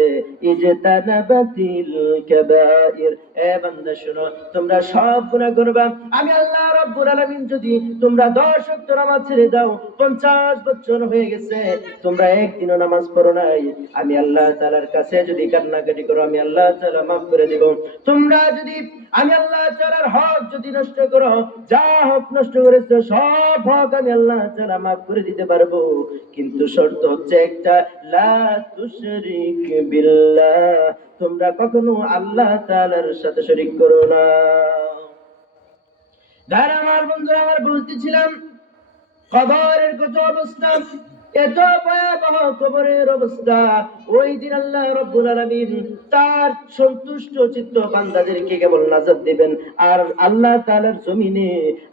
ইজতানাবাতিল কাবাইর। এ বান্দা শোনো, তোমরা সব গুনাহ করবা, আমি আল্লাহ রাব্বুল আলামিন যদি তোমরা 10 ওয়াক্ত নামাজ ছেড়ে দাও, 50 বছর হয়ে গেছে তোমরা একদিনও নামাজ পড়ো নাই, আমি আল্লাহ তাআলার কাছে যদি কান্নাকাটি করো, আমি আল্লাহ তাআলা মাফ করে দেব। তোমরা যদি আমি আল্লাহ তাআলার হক যদি নষ্ট করো, যা হক নষ্ট করেছো সব হক আমি আল্লাহ তাআলা মাফ করে দিতে পারবো, কিন্তু শর্ত হচ্ছে একটা, লা তুশরিক বিল্লাহ, তোমরা কখনো আল্লাহ তাআলার সাথে শরীক করো না। যারা আমার বন্ধুরা আমার, বলতেছিলাম কবরের কত অবস্থা, এত ভয়াবহ কবরের অবস্থা। ওই দিন আল্লাহ রাব্বুল আলামিন তার সন্তুষ্ট চিত্ত বান্দাদেরকে কেবল নাজাত দিবেন, আর আল্লাহ তাআলার জমিনে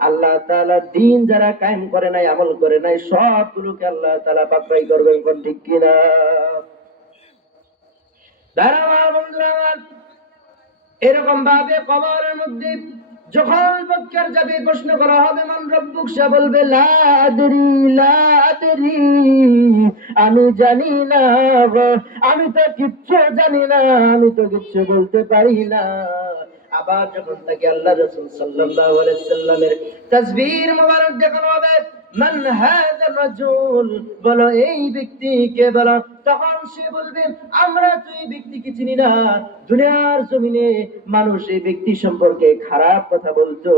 আল্লাহ তাআলার দ্বীন যারা কায়েম করে নাই, আমল করে নাই, সবগুলোকে আল্লাহ তাআলা বাছাই করবেন। কোন ঠিক কিনা? যারা আমার বন্ধুরা আমার, এরকম ভাবে কবরের মধ্যে যখন বৎকার যাবে প্রশ্ন করা হবে মান রব্বুক, সে বলবে লা আদরি লা আদরি, আমি জানি না গো, আমি তো কিচ্ছু জানি না, আমি তো কিচ্ছু বলতে পারি না। আবার যখন তাকে আল্লাহ রাসূল সাল্লাল্লাহু আলাইহি সাল্লামের তাসবীর মোবারক দেখানো হবে, মান হাযা রাজুল, বলো এই ব্যক্তি কে, বলো। তখন সে বলবে আমরা তো এই ব্যক্তিকে চিনি না, দুনিয়ার জমিনে মানুষ এই ব্যক্তি সম্পর্কে খারাপ কথা বলতো,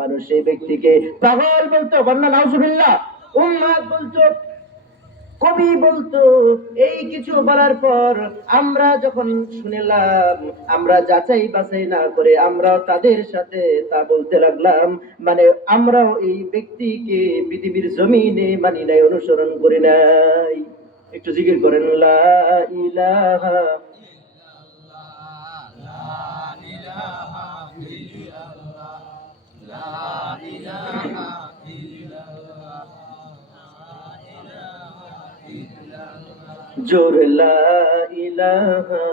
মানুষ এই ব্যক্তিকে পাগল বলতো, বন্যা নাউজুবিল্লাহ, উম্মাদ বলতো, কবি বলতো, এই কিছু বলার পর আমরা যখন শুনলাম, আমরা যাচাই বাছাই না করে আমরাও তাদের সাথে তা বলতে লাগলাম, মানে আমরাও এই ব্যক্তিকে পৃথিবীর জমিনে মানি নাই, অনুসরণ করি নাই। একটু জিকির করেন লা ইলাহা জোর লা ইলাহা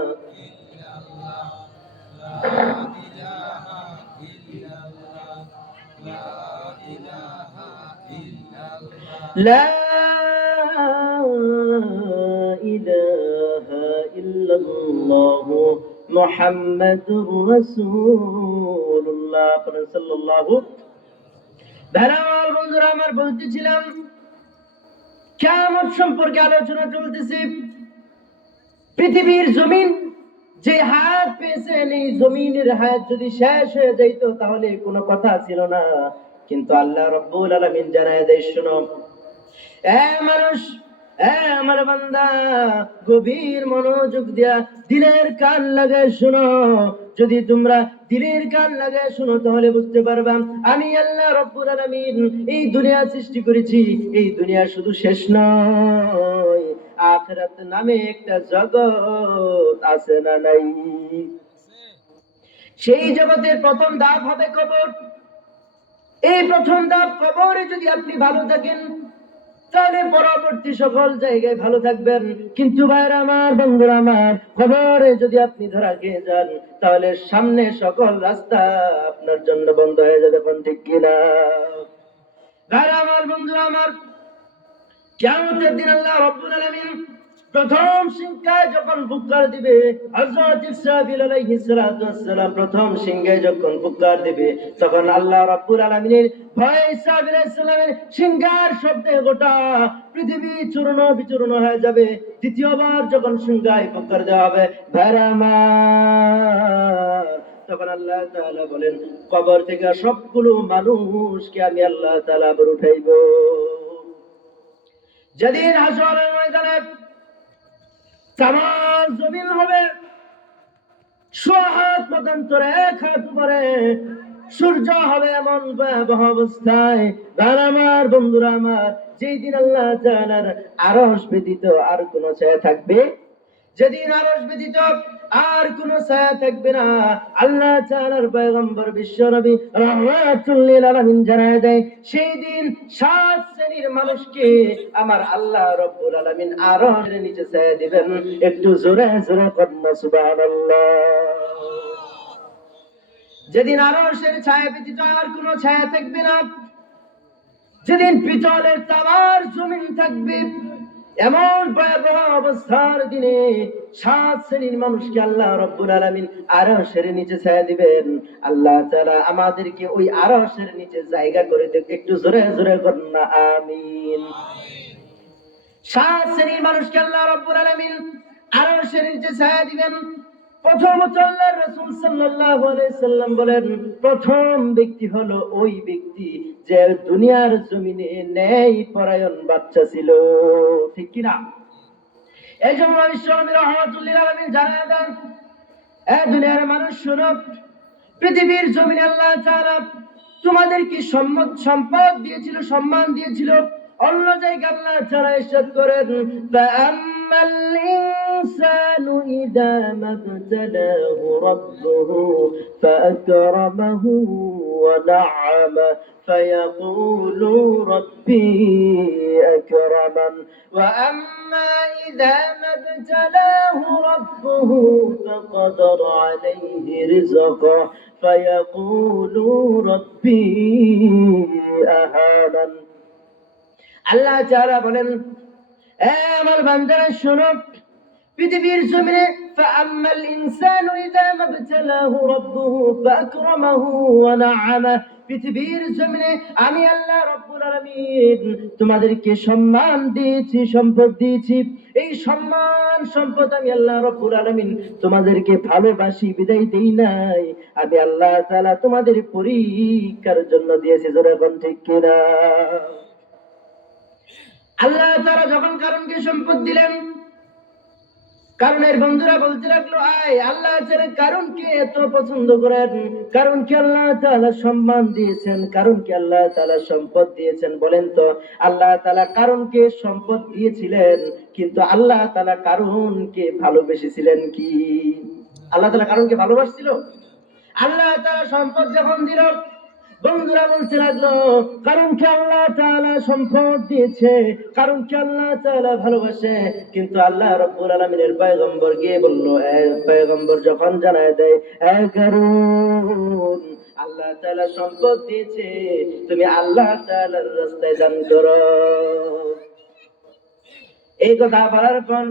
লা ইলাহা ইল্লাল্লাহ মুহাম্মাদুর রাসূলুল্লাহ সাল্লাল্লাহু। বেড়াল বন্ধুরা আমার, বলতেছিলাম কিয়ামত সম্পর্কে আলোচনা চলতেছে। পৃথিবীর জমিন যে হায়াত পেয়েছেন, এই জমিনের হায়াত যদি শেষ হয়ে যাইতো তাহলে কোনো কথা ছিল না, কিন্তু আল্লাহ রাব্বুল আলামিন জানায় দেয়, শোনো এ মানুষ, এ আমার বান্দা, গভীর মনোযোগ দিয়া দিলের কান লাগায় শোনো। যদি তোমরা দিলের কান লাগায় শোনো তাহলে বুঝতে পারবা আমি আল্লাহ রাব্বুল আলামিন এই দুনিয়া সৃষ্টি করেছি। এই দুনিয়া শুধু শেষ নয়, আখিরাত নামে একটা জগৎ আছে না নাই? সেই জগতের প্রথম ধাপ হবে কবর। এই প্রথম ধাপ কবরে যদি আপনি ভালো থাকেন তাহলে পরবর্তী সকল জায়গায় ভালো থাকবেন। কিন্তু ভাইরা আমার, বন্ধুরা আমার, কবরে যদি আপনি ধরা খেয়ে যান তাহলে সামনে সকল রাস্তা আপনার জন্য বন্ধ হয়ে যাবে। কোন ঠিক কিনা? ভাইরা আমার, বন্ধুরা আমার, কিয়ামতের দিন আল্লাহ রাব্বুল আলামিন প্রথম সিংহায় যখন ফুৎকার দিবে, হযরত ইসরাফিল আলাইহিস সালাতু ওয়াস সালাম প্রথম সিংহায় যখন ফুৎকার দিবে, তখন আল্লাহ রাব্বুল আলামিনের ভয়ে ইসরাফিল আলাইহিস সালামের সিংহার শব্দে গোটা পৃথিবী চূর্ণ বিচূর্ণ হয়ে যাবে। দ্বিতীয়বার যখন সিংহায় ফুৎকার দেওয়া হবে, ভাইরা আমার, তখন আল্লাহ তাআলা বলেন কবর থেকে সবগুলো মানুষকে আমি আল্লাহ তাআলা আবার উঠাইবো। যেদিন হাসরের ময়দানে তামাম জমিন হবে সোহাত মতান্তরে এক হাত উপরে, সূর্য হবে এমন ভয়াবহ অবস্থায়। আমার বন্ধুরা আমার, যেই দিন আল্লাহ তাআলার আরশ ব্যতীত আর কোন ছায়া থাকবে, যেদিন আরশ ব্যতীত আর কোন ছায়া থাকবে না, আল্লাহ তাআলার পয়গম্বর বিশ্ব নবী রাহমাতুল লিল আলামিন জানায় দেয়, সেই দিন 7 শ্রেণীর মানুষকে আমার আল্লাহ রাব্বুল আলামিন আরশের নিচে ছায়া দিবেন। একটু জোরে জোরে কন্যা সুবহানাল্লাহ। যেদিন আরশের ছায়া ব্যতীত আর কোন ছায়া থাকবে না, যেদিন পিতলের তামার জমিন থাকবে, এমন ভয়াবহ অবস্থার দিনে 7 শ্রেণীর মানুষকে আল্লাহ রাব্বুল আলামিন আরশের নিচে ছায়া দিবেন। আল্লাহ তাআলা আমাদেরকে ওই আরশের নিচে জায়গা করে দেখ। একটু জোরে জোরে কন্যা আমিন। 7 শ্রেণীর মানুষকে আল্লাহ রাব্বুল আলামিন আরশের নিচে ছায়া দিবেন। প্রথমত আল্লাহর রাসূল সাল্লাল্লাহু আলাইহি সাল্লাম বলেন, প্রথম ব্যক্তি হলো ওই ব্যক্তি যে দুনিয়ার জমিনে ন্যায় পরায়ণ বাচ্চা ছিল। ঠিক কি না? এই জন্য বিশ্বনবী রাহমাতুল লিল আলামিন জানায় দেন, এ দুনিয়ার মানুষ শোনো, পৃথিবীর জমিনে আল্লাহ তাআলা তোমাদেরকে সম্পদ দিয়েছিল, সম্মান দিয়েছিল। অন্য জায়গায় আল্লাহ তাআলা ইরশাদ করেন, ফাআম্মাল ইনসানু ইযা মাবতালাহু রাব্বুহু ফাআকরামাহু ওয়া না'আমা ফায়াকুলু রাব্বি আকরামান ওয়া আম্মা ইযা মাবতালাহু রাব্বুহু ফাকাদারা আলাইহি রিজকাহু فيقولوا ربي أهانن। আল্লাহ তাআলা বলেন, এ আমার বান্দারা শোনো, পৃথিবীর জমিনে فأما الإنسان إذا ما ابتلاه ربه فأكرمه ونعمه, পৃথিবীর জমিনে আমি আল্লাহ রব্বুল আলামিন তোমাদেরকে সম্মান দিয়েছি, সম্পদ দিয়েছি। এই সম্মান সম্পদ আমি আল্লাহ রব্বুল আলামিন তোমাদেরকে ভালোবাসি বিদায় দেই নাই, আমি আল্লাহ তাআলা তোমাদের পরীক্ষার জন্য দিয়েছি। জোরে বলেন ঠিক কিনা? আল্লাহ তাআলা যখন কারণকে সম্পদ দিলেন, কারণের বন্ধুরা বলতে লাগলো, আয় আল্লাহ তাআলা কারণকে এত পছন্দ করেন, কারণকে আল্লাহ তাআলা সম্মান দিয়েছেন, কারণকে আল্লাহ তাআলা সম্পদ দিয়েছেন। বলেন তো, আল্লাহ তাআলা কারণকে সম্পদ দিয়েছিলেন, কিন্তু আল্লাহ তাআলা কারণকে ভালোবেসেছিলেন কি? আল্লাহ তাআলা কারণকে ভালোবাসছিল? আল্লাহ তাআলা সম্পদ যখন দিল, বন্ধুরা বলতে লাগলো, কারণকে আল্লাহ তাআলা সম্পদ দিয়েছে, কারণকে আল্লাহ তাআলা ভালোবাসে, কিন্তু আল্লাহ রাব্বুল আলামিনের পয়গম্বর গিয়ে বলল, পয়গম্বর যখন জানায় দেয়, কারণ আল্লাহ তাআলা সম্পদ দিয়েছে, তুমি আল্লাহ তাআলার রাস্তায় দান করো। এই কথা বলার পর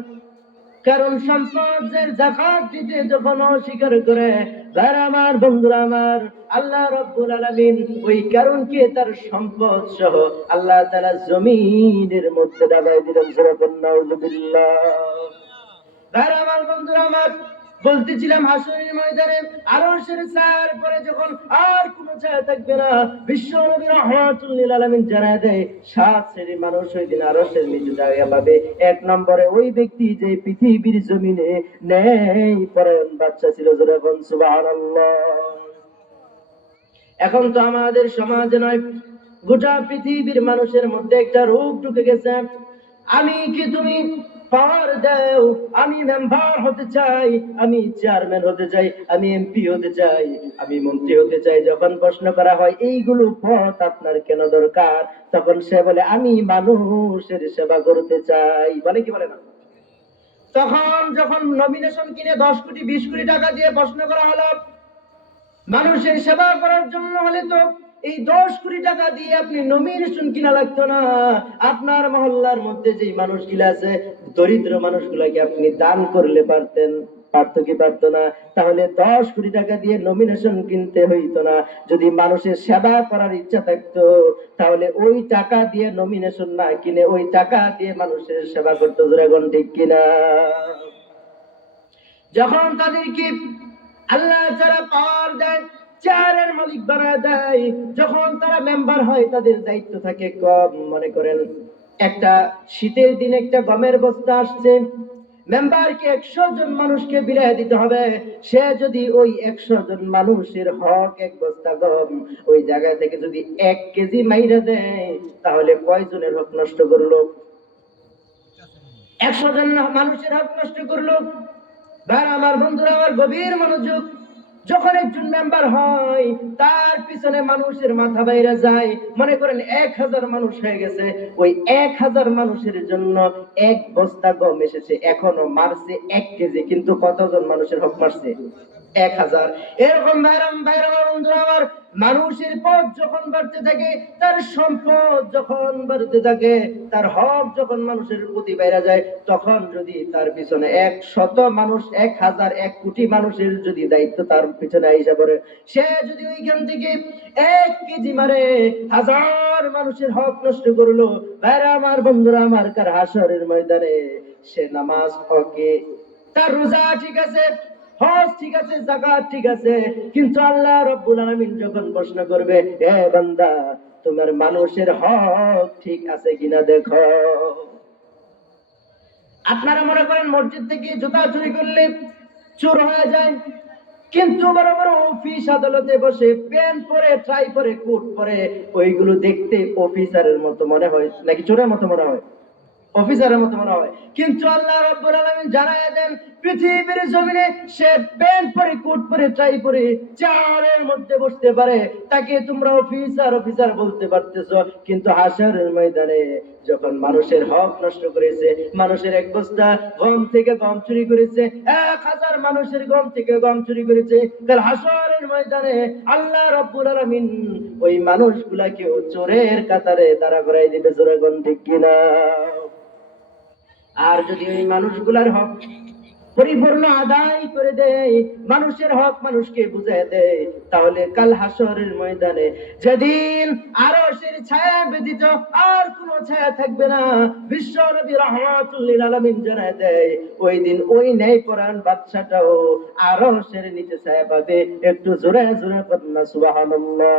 কারণ সম্পদের যাকাত দিতে যখন অস্বীকার করে, যারা আমার বন্ধুরা আমার, আল্লাহ রাব্বুল আলামিন ওই কারণকে তার সম্পদ সহ আল্লাহ তাআলা জমিনের মধ্যে দাবায় দিলেন। সুবহানাল্লাহ, নাউযুবিল্লাহ। যারা আমার বন্ধুরা আমার, বলতেছিলাম হাসরের ময়দানে আরশের ছায়ার পরে যখন আর কোনো ছায়া থাকবে না, বিশ্ব নবী রাহমাতুল লিল আলামিন জানায় দেয়, 7 শ্রেণীর মানুষ ওই দিন আরশের নিচে জায়গা পাবে। 1 নম্বরে ওই ব্যক্তি যে পৃথিবীর জমিনে ন্যায় পরায়ণ বাদশা ছিল। জোরে বলুন সুবহানাল্লাহ। এখন তো আমাদের সমাজে নয়, গোটা পৃথিবীর মানুষের মধ্যে একটা রোগ ঢুকে গেছে, আমি কি তুমি পাওয়ার দাও, আমি মেম্বার হতে চাই, আমি চেয়ারম্যান হতে চাই, আমি এমপি হতে চাই, আমি মন্ত্রী হতে চাই। যখন প্রশ্ন করা হয় এইগুলো পদ আপনার কেন দরকার, তখন সে বলে আমি মানুষের সেবা করতে চাই। বলে কি বলে না? তখন যখন নমিনেশন কিনে 10 কোটি 20 কোটি টাকা দিয়ে প্রশ্ন করা হলো, মানুষের সেবা করার জন্য হলে তো এই 10 কোটি টাকা দিয়ে আপনি নমিনেশন কিনা লাগতো না, আপনার মহল্লার মধ্যে যে মানুষগুলো আছে, দরিদ্র মানুষগুলোকে আপনি দান করলে পারতেন। পারতো কি পারতো না? তাহলে 10 কোটি টাকা দিয়ে নমিনেশন কিনতে হইতো না। যদি মানুষের সেবা করার ইচ্ছা থাকতো, তাহলে ওই টাকা দিয়ে নমিনেশন না কিনে ওই টাকা দিয়ে মানুষের সেবা করতো। জোরে বলেন ঠিক কিনা? যখন তাদেরকে আল্লাহ তাআলা পাওয়ার দেয়, চেয়ারের মালিক বানায় দেয়, যখন তারা মেম্বার হয় তাদের দায়িত্ব থাকে কম। মনে করেন একটা শীতের দিনে একটা গমের বস্তা আসছে, মেম্বারকে 100 জন মানুষকে বিলিয়ে দিতে হবে। সে যদি ওই 100 জন মানুষের হক 1 বস্তা গম ওই জায়গা থেকে যদি 1 কেজি মাইরা দেয়, তাহলে কয়জনের হক নষ্ট করলো? 100 জন মানুষের হক নষ্ট করলো। আমার বন্ধুরা আমার, গভীর মনোযোগ। যখন একজন মেম্বার হয়, তার পিছনে মানুষের মাথা বাইরে যায়। মনে করেন 1000 মানুষ হয়ে গেছে, ওই 1000 মানুষের জন্য 1 বস্তা গম এসেছে, এখনো মারছে 1 কেজি, কিন্তু কতজন মানুষের হক মারছে? 1000। এরকম ভাইরাম বন্ধুরা আমার, মানুষের পদ যখন বাড়তে থাকে, তার সম্পদ যখন বাড়তে থাকে, তার হক যখন মানুষের প্রতি বাইরে যায়, তখন যদি তার পিছনে 100 মানুষ, 1000, 1 কোটি মানুষের যদি দায়িত্ব তার পিছনে আইসা পড়ে, সে যদি ওইখান থেকে 1 কেজি মারে, 1000 মানুষের হক নষ্ট করলো। ভাইরা আমার, বন্ধুরা আমার, কার হাসরের ময়দানে সে নামাজ হকে, তার রোজা ঠিক আছে, হজ ঠিক আছে, যাকাত ঠিক আছে, কিন্তু আল্লাহ রাব্বুল আলামিন যখন প্রশ্ন করবে, এ বান্দা তোমার মানুষের হক ঠিক আছে কিনা দেখো। আপনারা মনে করেন মসজিদ থেকে জুতা চুরি করলে চোর হয়ে যায়, কিন্তু বড় বড় অফিস আদালতে বসে প্যান্ট পরে, ট্রাই পরে, কোট পরে, ওইগুলো দেখতে অফিসারের মতো মনে হয় নাকি চোরের মতো মনে হয়? অফিসারের মতো মনে হয়। কিন্তু আল্লাহ রাব্বুল আলামিন জানায়া দেন, পৃথিবীর জমিনে সে প্যান্ট পরে, কোট পরে, টাই পরে চেয়ারের মধ্যে বসতে পারে, তাকে তোমরা অফিসার বলতে পারতেছো, কিন্তু হাসরের ময়দানে যখন মানুষের হক নষ্ট করেছে, মানুষের 1 বস্তা গম থেকে গম চুরি করেছে, 1000 মানুষের গম থেকে গম চুরি করেছে, কাল হাসরের হাসরের ময়দানে আল্লাহ রাব্বুল আলামিন ওই মানুষগুলাকেও চোরের কাতারে দাঁড়া করাই দিবে। জোরে কোন ঠিক কিনা? আর যদি ওই মানুষগুলার হক পরিপূর্ণ আদায় করে দেয়, মানুষের হক মানুষকে বুঝায় দেয়, তাহলে কাল হাসরের ময়দানে যেদিন আরশের ছায়া ব্যতীত আর কোনো ছায়া থাকবে না, বিশ্ব নবী রাহমাতুল লিল আলামিন জানায় দেয়, ওই দিন ওই ন্যায়পরায়ণ বাদশাটাও আরশের নিচে ছায়া পাবে। একটু জোরে জোরে বলুন না সুবহানাল্লাহ।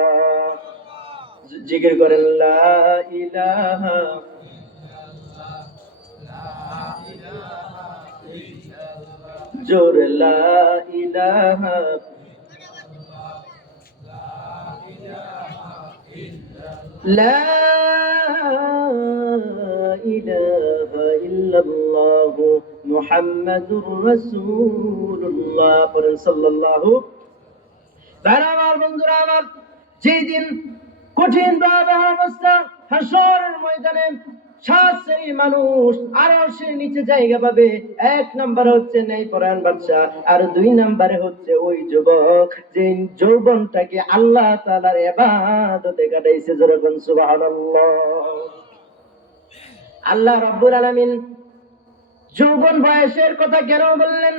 জিকির করেন লা ইলাহা জোরে লা ইলাহা লা ইলাহা ইল্লাল্লাহ মুহাম্মাদুর রাসূলুল্লাহ। পড়েন সাল্লাল্লাহু। আমার বন্ধুরা আমার, যেই দিন কঠিন ভয়াবহ অবস্থা হাসরের ময়দানে, 7 শ্রেণীর মানুষ আরশের নিচে জায়গা পাবে। 1 নম্বরে হচ্ছে ন্যায়পরায়ণ বাদশা, আর 2 নম্বরে হচ্ছে ওই যুবক যে যৌবনটাকে আল্লাহ তাআলার ইবাদতে কাটাইছে। জোরে বলুন সুবহানাল্লাহ। আল্লাহ রাব্বুল আলামিন যৌবন বয়সের কথা কেন বললেন?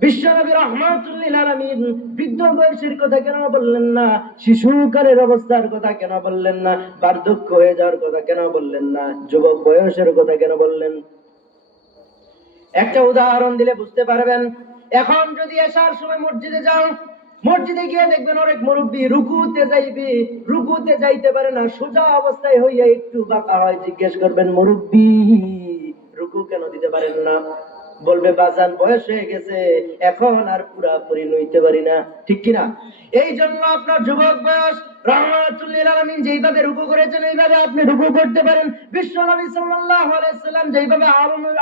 বিশ্বনবী রাহমাতুল লিল আলামিন বৃদ্ধ বয়সের কথা কেন বললেন না? শিশুকালের অবস্থার কথা কেন বললেন না? বার্ধক্য হয়ে যাওয়ার কথা কেন বললেন না? যুবক বয়সের কথা কেন বললেন? একটা উদাহরণ দিলে বুঝতে পারবেন। এখন যদি এশার সময় মসজিদে যাও, মসজিদে গিয়ে দেখবেন অনেক মুরব্বী রুকুতে যাইবে, রুকুতে যাইতে পারে না, সোজা অবস্থায় হইয়া একটু বাঁকা হয়। জিজ্ঞেস করবেন, মুরব্বী রুকু কেন দিতে পারেন না? বলবে, বাজান বয়স হয়ে গেছে, এখন আর পুরাপুরি নইতে পারি না। ঠিক কিনা? এই জন্য আপনার যুবক বয়স রাহমাতুল লিল আলামিন যেইভাবে রুকু করেছেন, এইভাবে আপনি রুকু করতে পারেন। বিশ্ব নবী সাল্লাল্লাহু আলাইহি সাল্লাম যেইভাবে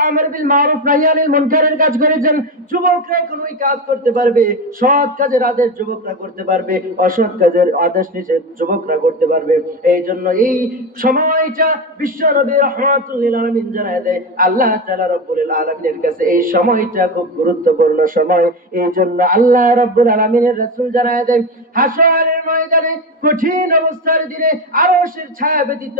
আমর বিল মারুফ নাহি আনিল মুনকারের কাজ করেছেন, যুবকরা এখন ওই কাজ করতে পারবে। সৎ কাজের আদেশ যুবকরা করতে পারবে, অসৎ কাজের আদেশ নিষেধ যুবকরা করতে পারবে। এই জন্য এই সময়টা বিশ্ব নবী রাহমাতুল লিল আলামিন জানায় দেয়, আল্লাহ তাআলা রব্বুল আলামিনের কাছে এই সময়টা খুব গুরুত্বপূর্ণ সময়। এই জন্য আল্লাহ রব্বুল আলামিনের রাসূল জানায় দেয়, হাসরের ময়দানে কঠিন অবস্থার দিনে আরশের ছায়া ব্যতীত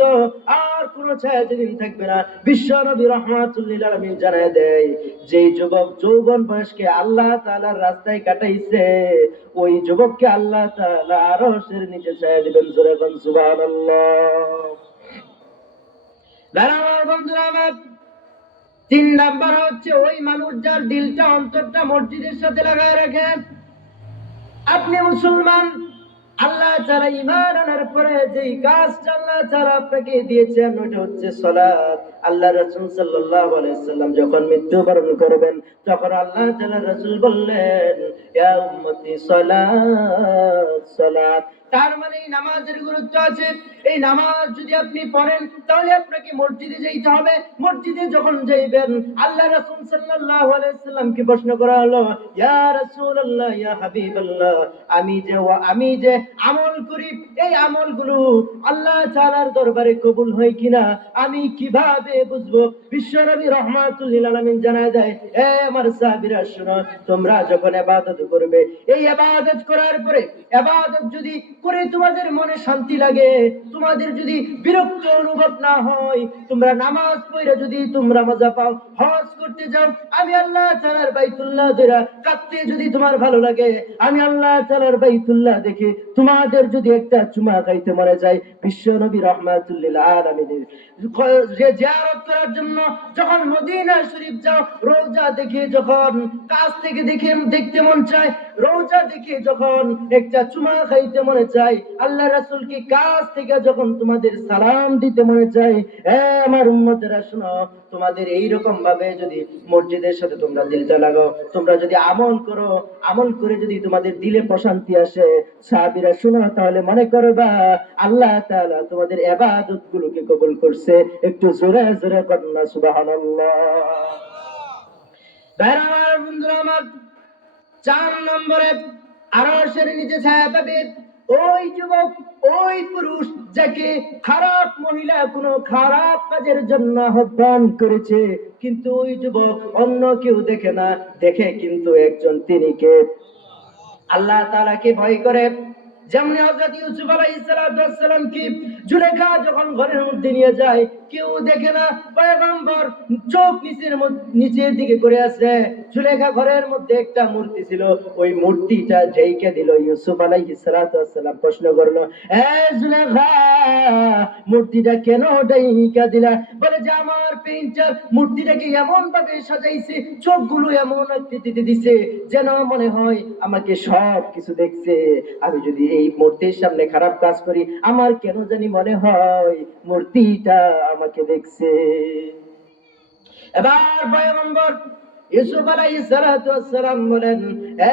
আর কোনো ছায়া যেদিন থাকবে না, বিশ্ব নবী রাহমাতুল লিল আলামিন জানায় দেয়, যে যুবক যৌবন বয়সকে আল্লাহ তাআলার রাস্তায় কাটাইছে, ওই যুবককে আল্লাহ তাআলা আরশের নিচে ছায়া দিবেন। জোরে বলুন সুবহানাল্লাহ। আমার বন্ধুরা আমার, 3 নাম্বার হচ্ছে ওই মানুষ যার দিলটা অন্তরটা মসজিদের সাথে লাগায় রাখেন। আপনি মুসলমান, আল্লাহ যারা ঈমান আনার পরে যেই কাজটা আল্লাহ যারা আপনাকে দিয়েছেন ওটা হচ্ছে সালাত। আল্লাহ রাসূল সাল্লাল্লাহু আলাইহি ওয়াসাল্লাম যখন মৃত্যুবরণ করবেন, তখন আল্লাহ তাআলা রাসূল বললেন, ইয়া উম্মতি সালাত সালাত। তার মানে এই নামাজের গুরুত্ব আছে। এই নামাজ যদি আপনি পড়েন, তাহলে আপনাকে মসজিদে যাইতে হবে। মসজিদে যখন যাইবেন, আল্লাহ রাসূল সাল্লাল্লাহু আলাইহি ওয়াসাল্লামকে প্রশ্ন করা হলো, ইয়া রাসূলুল্লাহ, ইয়া হাবিবাল্লাহ, আমি যে আমল করি, এই আমলগুলো আল্লাহ তাআলার দরবারে কবুল হয় কিনা আমি কিভাবে বুঝবো? বিশ্বনবী রাহমাতুল লিল আলামিন জানায় দেয়, এ আমার সাহাবীরা শোনো, তোমরা যখন ইবাদত করবে, এই ইবাদত করার পরে ইবাদত যদি করে তোমাদের মনে শান্তি লাগে, তোমাদের যদি বিরক্ত অনুভব না হয়, তোমরা নামাজ পড়ে যদি তোমরা মজা পাও, হজ করতে যাও, আমি আল্লাহ তাআলার বাইতুল্লাহ ধরে কাঁদতে যদি তোমার ভালো লাগে, আমি আল্লাহ তাআলার বাইতুল্লাহ দেখে তোমাদের যদি একটা চুমা খাইতে মনে যায়, বিশ্ব নবী রাহমাতুল লিল আলামিনের জিয়ারত করার জন্য যখন মদিনা শরীফ যাও, রওজা দেখে যখন কাছ থেকে দেখতে মন চায়, রওজা দেখে যখন একটা চুমা খাইতে মনে চায়, আল্লাহ রাসূলকে কাছ থেকে যখন তোমাদের সালাম দিতে মনে চায়, আমার উম্মতেরা শোনো, তোমাদের এইরকম ভাবে যদি মসজিদের সাথে তোমরা দিলটা লাগাও, তোমরা যদি আমল করো, আমল করে যদি তোমাদের দিলে প্রশান্তি আসে, সাহাবীরা শোনো, তাহলে মনে করবা আল্লাহ তাআলা তোমাদের ইবাদত গুলোকে কবুল করছে। একটু জোরে জোরে পড়ুন না সুবহানাল্লাহ। আমার বন্ধুরা আমার, 4 নম্বরে আরশের নিচে ছায়া পাবে ওই যুবক, ওই পুরুষ যাকে খারাপ মহিলা কোনো খারাপ কাজের জন্য আহ্বান করেছে, কিন্তু ওই যুবক অন্য কেউ দেখে না, দেখে কিন্তু একজন, তিনি কে? আল্লাহ তাআলাকে ভয় করে। যেমন হযরত ইউসুফ আলাইহিস সালাম কি জুলেখা যখন ঘরের মধ্যে নিয়ে যায় কেউ দেখে না, পয়গম্বর চোখ নিচের দিকে করে আছে। জুলেখা ঘরের মধ্যে একটা মূর্তি ছিল, ওই মূর্তিটা ঢেকে দিল। ইউসুফ আলাইহিস সালাম প্রশ্ন করলো, এ জুলেখা, মূর্তিটা কেন ঢেকে দিলা? বলে যে আমার পেইন্টার মূর্তিটাকে এমন ভাবে সাজাইছে, চোখগুলো এমন আকৃতিতে দিছে যেন মনে হয় আমাকে সব কিছু দেখছে। আমি যদি এই মূর্তির সামনে খারাপ কাজ করি, আমার কেন জানি মনে হয় মূর্তিটা আমাকে দেখছে। এবার পয়গম্বর ইউসুফ আলাইহিস সালাম বলেন,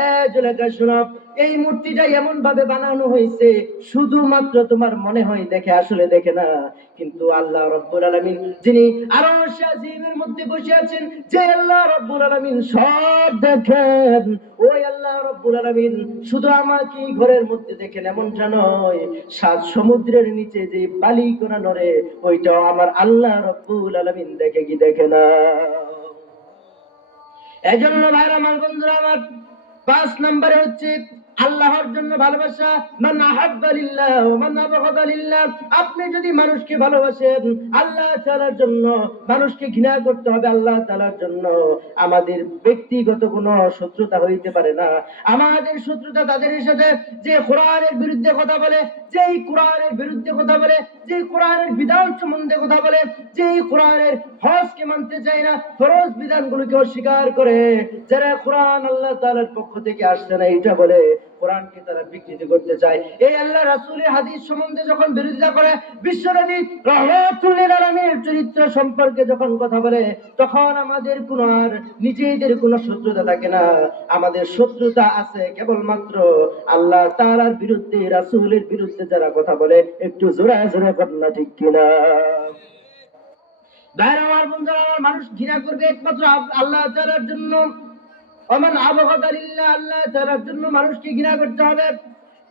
এ জুলেখা শোনো, এই মূর্তিটা এমন ভাবে বানানো হয়েছে শুধুমাত্র তোমার মনে হয় দেখে, আসলে দেখে না। কিন্তু আল্লাহ রাব্বুল আলামিন যিনি আরশ আজিমের মধ্যে বসে আছেন, যে আল্লাহ রাব্বুল আলামিন সব দেখেন, ওই আল্লাহ রাব্বুল আলামিন শুধু আমাকে ঘরের মধ্যে দেখেন এমনটা নয়, সাত সমুদ্রের নিচে যে বালিকণা নড়ে ওইটাও আমার আল্লাহ রাব্বুল আলামিন দেখে কি দেখে না। এজন্য ভাইরা আমার, বন্ধুরা আমার, 5 নম্বরে হচ্ছে আল্লাহর জন্য ভালোবাসা। মান আহাব্বা লিল্লাহ ওয়া মান আবগাদা লিল্লাহ। আপনি যদি মানুষকে ভালোবাসেন আল্লাহ তাআলার জন্য, মানুষকে ঘৃণা করতে হবে আল্লাহ তাআলার জন্য। আমাদের ব্যক্তিগত কোনো শত্রুতা হইতে পারে না। আমাদের শত্রুতা তাদের সাথে যে কোরআনের বিরুদ্ধে কথা বলে, যেই কোরআনের বিরুদ্ধে কথা বলে, যেই কোরআনের বিধান সম্বন্ধে কথা বলে, যেই কোরআনের হজকে মানতে চায় না, ফরজ বিধানগুলোকে অস্বীকার করে, যারা কোরআন আল্লাহ তাআলার পক্ষ থেকে আসছে না এটা বলে, কোরআনকে তারা বিকৃতি করতে চায়, এই আল্লাহ রাসূলের হাদিস সম্বন্ধে যখন বিরোধিতা করে, বিশ্বনবী রাহমাতুল লিল আলামিনের চরিত্র সম্পর্কে যখন কথা বলে, তখন আমাদের কোনো আর নিজেদের কোনো শত্রুতা থাকে না। আমাদের শত্রুতা আছে কেবলমাত্র আল্লাহ তাআলার বিরুদ্ধে, রাসূলের বিরুদ্ধে যারা কথা বলে। একটু জোরে জোরে কথা ঠিক কিনা? ভাইরা আমার, বন্ধুরা আমার, মানুষ ঘৃণা করবে একমাত্র আল্লাহ তাআলার জন্য। ওমান আবগাদা লিল্লাহ, আল্লাহ তাআলার জন্য মানুষকে ঘৃণা করতে হবে।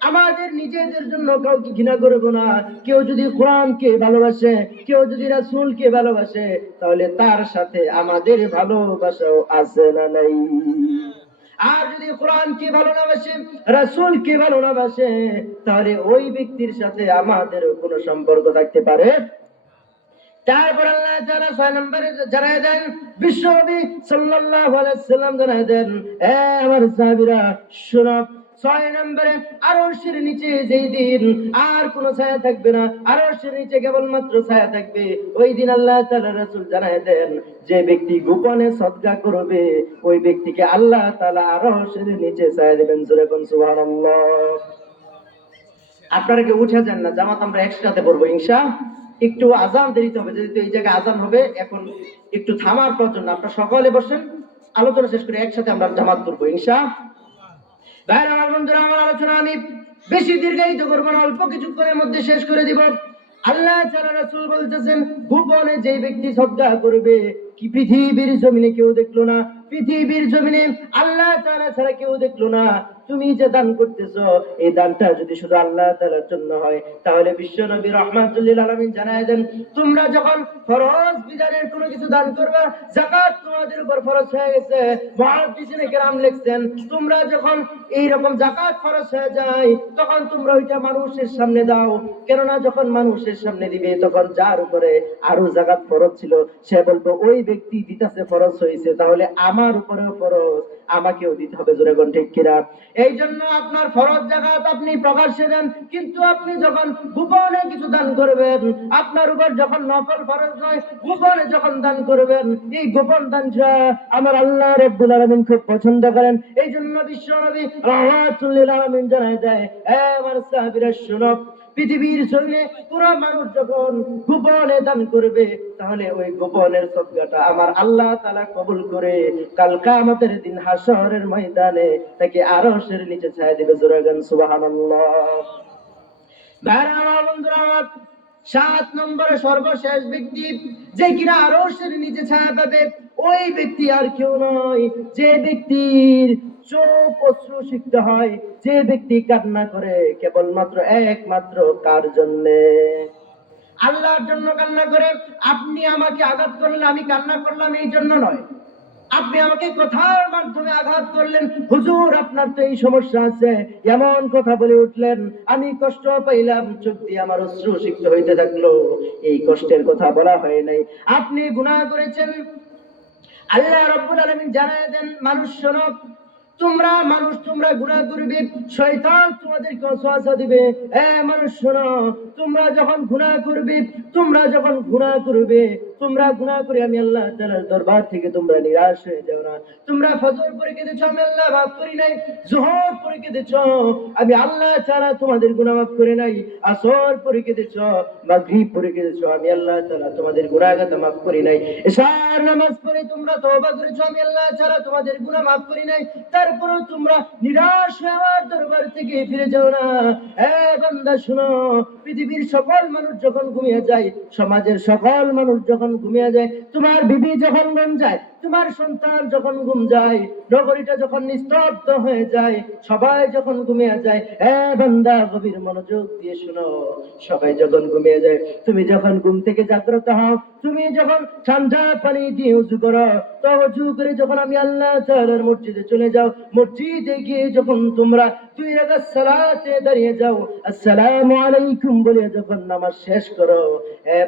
আমাদের নিজেদের জন্য কাউকে ঘৃণা করব না। কেউ যদি কোরআনকে ভালোবাসে, কেউ যদি রাসূলকে ভালোবাসে, তাহলে তার সাথে আমাদের ভালোবাসাও আছে না নাই? আর যদি কোরআনকে ভালো না বাসে, রাসূলকে ভালো না বাসে, তাহলে ওই ব্যক্তির সাথে আমাদের কোনো সম্পর্ক থাকতে পারে। তারপর আল্লাহ তাআলা 6 নম্বরে জানায় দেন, বিশ্বনবী সাল্লাল্লাহু আলাইহি সাল্লাম জানায় দেন, এ আমার সাহাবীরা শোনো, 6 নম্বরে আরশের নিচে যেই দিন আর কোনো ছায়া থাকবে না, আরশের নিচে কেবলমাত্র ছায়া থাকবে, ওই দিন আল্লাহ তাআলা রাসূল জানায় দেন, যে ব্যক্তি গোপনে সদকা করবে ওই ব্যক্তিকে আল্লাহ তাআলা আরশের নিচে ছায়া দিবেন। জোরে বলুন সুবহানাল্লাহ। আপনারা কি উঠে যান না? জামাত আমরা একসাথে পড়বো ইনশাআল্লাহ। একটু আজান দেরিতে হবে, যেহেতু এই জায়গায় আজান হবে, এখন একটু থামার প্রয়োজন। আপনারা সকলে বসেন, আলোচনা শেষ করে একসাথে আমরা জামাত পড়বো ইনশাআল্লাহ। ভাইরা আমার, বন্ধুরা আমার, আলোচনা আমি বেশি দীর্ঘায়িত করবো না, অল্প কিছুক্ষণের মধ্যে শেষ করে দিব। আল্লাহ তাআলা রাসূল বলতেছেন, গোপনে যে ব্যক্তি সদকা করবে, কি পৃথিবীর জমিনে কেউ দেখলো না, পৃথিবীর জমিনে আল্লাহ তাআলা ছাড়া কেউ দেখলো না, তুমি যে দান করতেছো এই দানটা যদি শুধু আল্লাহ তাআলার জন্য হয়, তাহলে বিশ্বনবী রাহমাতুল লিল আলামিন জানায় দেন, তোমরা যখন ফরজ বিধানের কোনো কিছু দান করবে, যাকাত তোমাদের উপর ফরজ হয়ে গেছে, মুহাদ্দিসিনে কেরাম লিখছেন, তোমরা যখন এই রকম যাকাত ফরজ হয়ে যায়, তখন তোমরা ওইটা মানুষের সামনে দাও। কেননা যখন মানুষের সামনে দিবে, তখন যার উপরে আরো যাকাত ফরজ ছিল সে বলতো, ওই ব্যক্তি দিতেছে ফরজ হয়েছে, তাহলে আমার উপরেও ফরজ, আমাকেও দিতে হবে। জোরে কোন ঠিক কিনা? এই জন্য আপনার ফরজ যাকাত আপনি প্রকাশ্যে দেন, কিন্তু আপনি যখন গোপনে কিছু দান করবেন, আপনার উপর যখন নফল ফরজ নয়, গোপনে যখন দান করবেন, এই গোপন দানটা আমার আল্লাহ রাব্বুল আলামিন খুব পছন্দ করেন। এই জন্য বিশ্বনবী রাহমাতুল লিল আলামিন জানায় দেয়, এ আমার সাহাবীরা শোনো, পৃথিবীর জমিনে পুরো মানুষ যখন গোপনে দান করবে, তাহলে ওই গোপনের সদকাটা আমার আল্লাহ তাআলা কবুল করে কাল কিয়ামতের দিন হাশরের ময়দানে তাকে আরশের নিচে ছায়া দিবে। জোরে গান সুবহানাল্লাহ। ভাইরা আমার, বন্ধুরা আমার, 7 নম্বরে সর্বশেষ ব্যক্তি যে কিনা আরশের নিচে ছায়া পাবে, ওই ব্যক্তি আর কেউ নয়, যে ব্যক্তির চোখ অশ্রু সিক্ত হয়, যে ব্যক্তি কান্না করে কেবলমাত্র একমাত্র কার জন্যে? আল্লাহর জন্য কান্না করে। আপনি আমাকে আঘাত করলে আমি কান্না করলাম এই জন্য নয়, আপনি আমাকে কথার মাধ্যমে আঘাত করলেন, হুজুর আপনার তো এই সমস্যা আছে, এমন কথা বলে উঠলেন, আমি কষ্ট পাইলাম, চোখ দিয়ে আমার অশ্রু সিক্ত হইতে থাকলো। এই কষ্টের কথা বলা হয় নাই, আপনি গুনাহ করেছেন। আল্লাহ রাব্বুল আলামিন জানায় দেন, মানুষ শোনো, তোমরা মানুষ, তোমরা গুনাহ করবে, শয়তান তোমাদেরকে ওয়াসওয়াসা দিবে। মানুষ শোনো, তোমরা যখন গুনাহ করবে, তোমরা যখন গুনাহ করবে, তোমরা গুনাহ করে আমি আল্লাহ তাআলার দরবার থেকে তোমরা নিরাশ হয়ে যাও না। তোমরা ফজর পড়ে কেঁদেছ, আমি আল্লাহ মাফ করি নাই। যোহর পড়ে কেঁদেছ, আমি আল্লাহ তাআলা তোমাদের গুনাহ মাফ করে নাই। আসর পড়ে কেঁদেছ, মাগরিব পড়ে কেঁদেছ, আমি আল্লাহ তাআলা তোমাদের গুনাহ গাতা মাফ করি নাই। এশার নামাজ পড়ে তোমরা তওবা করেছ, আমি আল্লাহ তাআলা তোমাদের গুনাহ মাফ করি নাই। তারপরেও তোমরা নিরাশ হয়ে আমার দরবার থেকে ফিরে যাও না। বান্দা শুনো, পৃথিবীর সকল মানুষ যখন ঘুমিয়ে যায়, সমাজের সকল মানুষ যখন ঘুমিয়ে যায়, তোমার বিবি যখন ঘুম যায়, তোমার সন্তান যখন ঘুম যায়, নগরীটা যখন নিস্তব্ধ হয়ে যায়, সবাই যখন ঘুমিয়ে যায়, বান্দা গভীর মনোযোগ দিয়ে শুনো, সবাই যখন ঘুমিয়ে যায়, তুমি যখন ঘুম থেকে জাগ্রত হও, তুমি যখন ঠান্ডা পানি দিয়ে উজু করো, তো উজু করে যখন আমি আল্লাহ তাআলার মসজিদে চলে যাও, মসজিদে গিয়ে যখন তোমরা 2 রাকাত সালাতে দাঁড়িয়ে যাও, আসসালামু আলাইকুম বলে যখন নামাজ শেষ করো,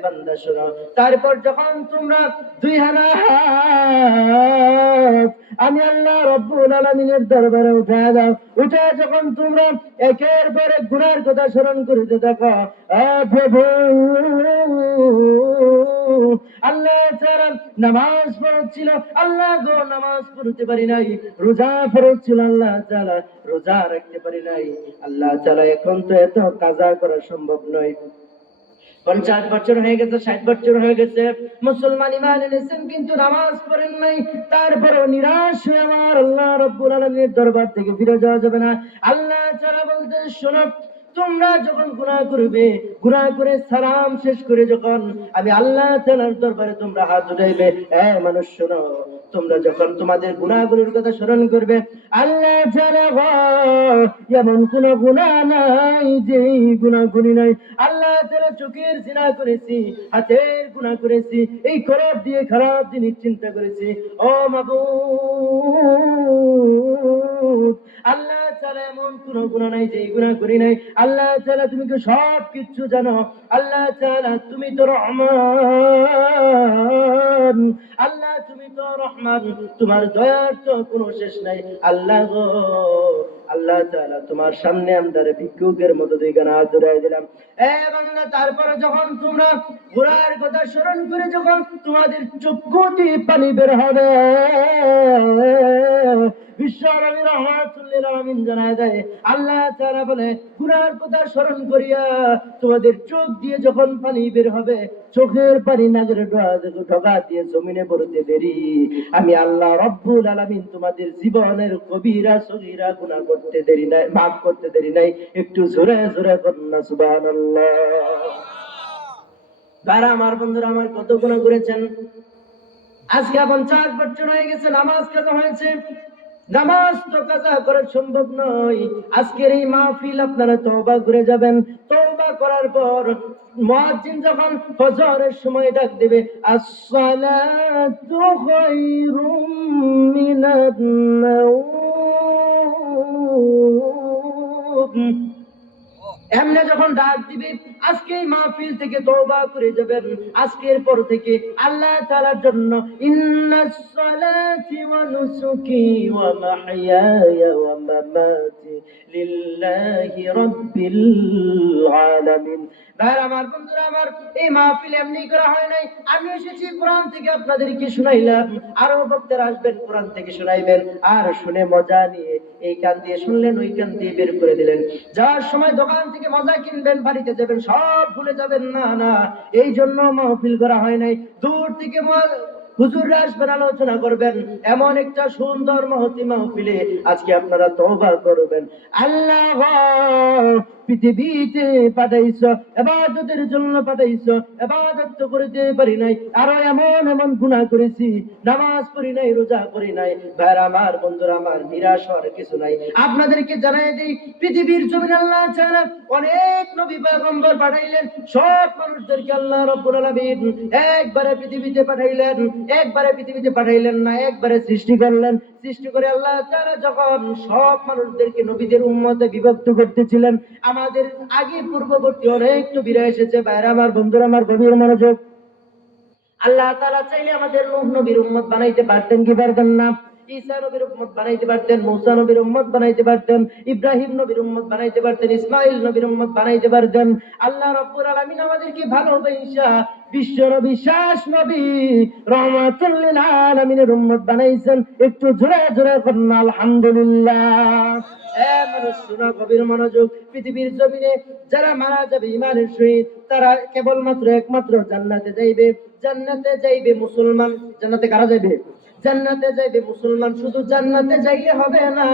বান্দা শোনো, তারপর যখন তোমরা 2 হাত আমি আল্লাহ রাব্বুল আলামিনের দরবারে উঠায় দাও, উঠে যখন তোমরা একের পর এক গুনার কথা স্মরণ করিতে থাকো, প্রভু আল্লাহ তাআলা নামাজ ফরজ ছিল, আল্লাহ গো নামাজ পড়তে পারি নাই, রোজা ফরজ ছিল, আল্লাহ তাআলা রোজা রাখতে পারি নাই, আল্লাহ তাআলা এখন তো এত কাজা করা সম্ভব নয়। 50 বছর হয়ে গেছে, 60 বছর হয়ে গেছে, মুসলমান ইমান এনেছেন কিন্তু নামাজ পড়েন নাই, তারপরেও নিরাশ হয়ে আমার আল্লাহ রাব্বুল আলামিনের দরবার থেকে ফিরে যাওয়া যাবে না। আল্লাহ তাআলা বলতে শোনো, তোমরা যখন গুনাহ করবে, গুনাহ করে সালাম শেষ করে যখন আমি আল্লাহ তাআলার দরবারে তোমরা হাত উঠাইবে, মানুষ শোনো, তোমরা যখন তোমাদের গুনাহগুলোর কথা স্মরণ করবে, আল্লাহ তাআলা এমন কোন গুনাহ নাই যে গুনাহ করি নাই। আল্লাহ তাআলা চোখের জিনা করেছি, হাতের গুনাহ করেছি, এই খারাপ দিয়ে খারাপ জিনিস চিন্তা করেছি, ও মাবুদ, আল্লাহ তাআলা এমন কোন গুনাহ নাই যে গুনাহ করি নাই। আল্লাহ তাআলা তুমি তো সব কিছু জানো, আল্লাহ তাআলা তুমি তো রহমান, আল্লাহ তুমি তো রহমান, তোমার দয়ার তো কোনো শেষ নাই। আল্লাহ গো, আল্লাহ তাআলা তোমার সামনে আমরা ভিক্ষুকের মতো দুই গানা হাত ধরে দিলাম। বান্দা, তারপরে যখন তোমরা গুনাহের কথা স্মরণ করে যখন তোমাদের চক্ষু দিয়ে পানি বের হবে, বিশ্বনবী রাহমাতুল লিল আলামিন জানায় দেয়, আল্লাহ তাআলা বলে, গুনাহের কথা স্মরণ করিয়া তোমাদের চোখ দিয়ে যখন পানি বের হবে, চোখের পানি নাকের ঢোকা দিয়ে জমিনে পড়তে দেরি, আমি আল্লাহ রাব্বুল আলামিন তোমাদের জীবনের কবিরা সগীরা গুনাহ করতে দেরি নাই, মাফ করতে দেরি নাই। একটু জোরে জোরে বলুন না সুবহানাল্লাহ। যারা আমার বন্ধুরা আমার কত গুনাহ করেছেন, আজকে 50 বছর হয়ে গেছে, নামাজ কাজা হয়েছে, নামাজ তো কাজা করা সম্ভব নয়। আজকের এই মাহফিল আপনারা তওবা করে যাবেন, তওবা করার পর মুয়াজ্জিন যখন ফজরের সময় ডাক দেবে, আসসালাতু খায়রুম মিনান নাওম, এমনি যখন ডাক দিবে, আজকে এই মাহফিল থেকে তওবা করে যাবেন। আজকের পর থেকে আল্লাহ তাআলার জন্য, ইন্নাস সালাতি ওয়া নুসুকি ওয়া মাহইয়ায়া ওয়া মামাতি লিল্লাহি রাব্বিল আলামিন। ভাই আমার, বন্ধুরা আমার, এই মাহফিল এমনি করা হয় নাই। আমি এসেছি কোরআন থেকে আপনাদেরকে শুনাইলাম, আরো বক্তারা আসবেন কোরআন থেকে শুনাইবেন, আর শুনে মজা নিয়ে এই কান দিয়ে শুনলেন, ওই কান দিয়ে বের করে দিলেন। যাওয়ার সময় দোকান থেকে মজা কিনবেন, বাড়িতে যাবেন, সব ভুলে যাবেন না, না, এই জন্য মাহফিল করা হয় নাই। দূর থেকে হুজুররা আসবেন, আলোচনা করবেন, এমন একটা সুন্দর মহতি মাহফিলে আজকে আপনারা তওবা করবেন। আল্লাহ পৃথিবীতে পাঠাইছো, ইবাদতের জন্য পাঠাইছো, ইবাদত তো করতে পারি নাই, আরো এমন এমন গুনাহ করেছি, নামাজ পড়ি নাই, রোজা করি নাই। ভাইরা আমার, বন্ধুরা আমার, নিরাশ হওয়ার কিছু নাই। আপনাদেরকে জানাই দিই, পৃথিবীর জমিনে আল্লাহ তাআলা অনেক নবী পয়গম্বর পাঠাইলেন। সব মানুষদেরকে আল্লাহ রাব্বুল আলামিন একবারে পৃথিবীতে পাঠাইলেন। একবারে পৃথিবীতে পাঠাইলেন না, একবারে সৃষ্টি করলেন। সৃষ্টি করে আল্লাহ তাআলা যখন সব মানুষদেরকে নবীদের উম্মতে বিভক্ত করতেছিলেন, আমাদের আগে পূর্ববর্তী অনেক নবীরা এসেছে। ভাইরা আমার, বন্ধুরা আমার, গভীর মনোযোগ। আল্লাহ তাআলা চাইলে আমাদের নূহ নবীর উম্মত বানাইতে পারতেন কি পারতেন না? ঈসা নবীর উম্মত বানাইতে পারতেন, মুসা নবীর উম্মত বানাইতে পারতেন, ইব্রাহিম নবীর উম্মত বানাইতে পারতেন, ইসমাইল নবীর উম্মত বানাইতে পারতেন। আল্লাহ রাব্বুল আলামিন আমাদেরকে ভালোবাসা বিশ্ব নবী, শেষ নবী, রাহমাতুল লিল আলামিনের উম্মত বানাইছেন। একটু জোরে জোরে বলুন আলহামদুলিল্লাহ। মানুষ শোনা, গভীর মনোযোগ। পৃথিবীর জমিনে যারা মারা যাবে ঈমানের সহিত, তারা কেবলমাত্র একমাত্র জান্নাতে যাইবে। জান্নাতে যাইবে মুসলমান। জান্নাতে কারা যাইবে? জান্নাতে যাইবে মুসলমান। শুধু জান্নাতে যাইলে হবে না,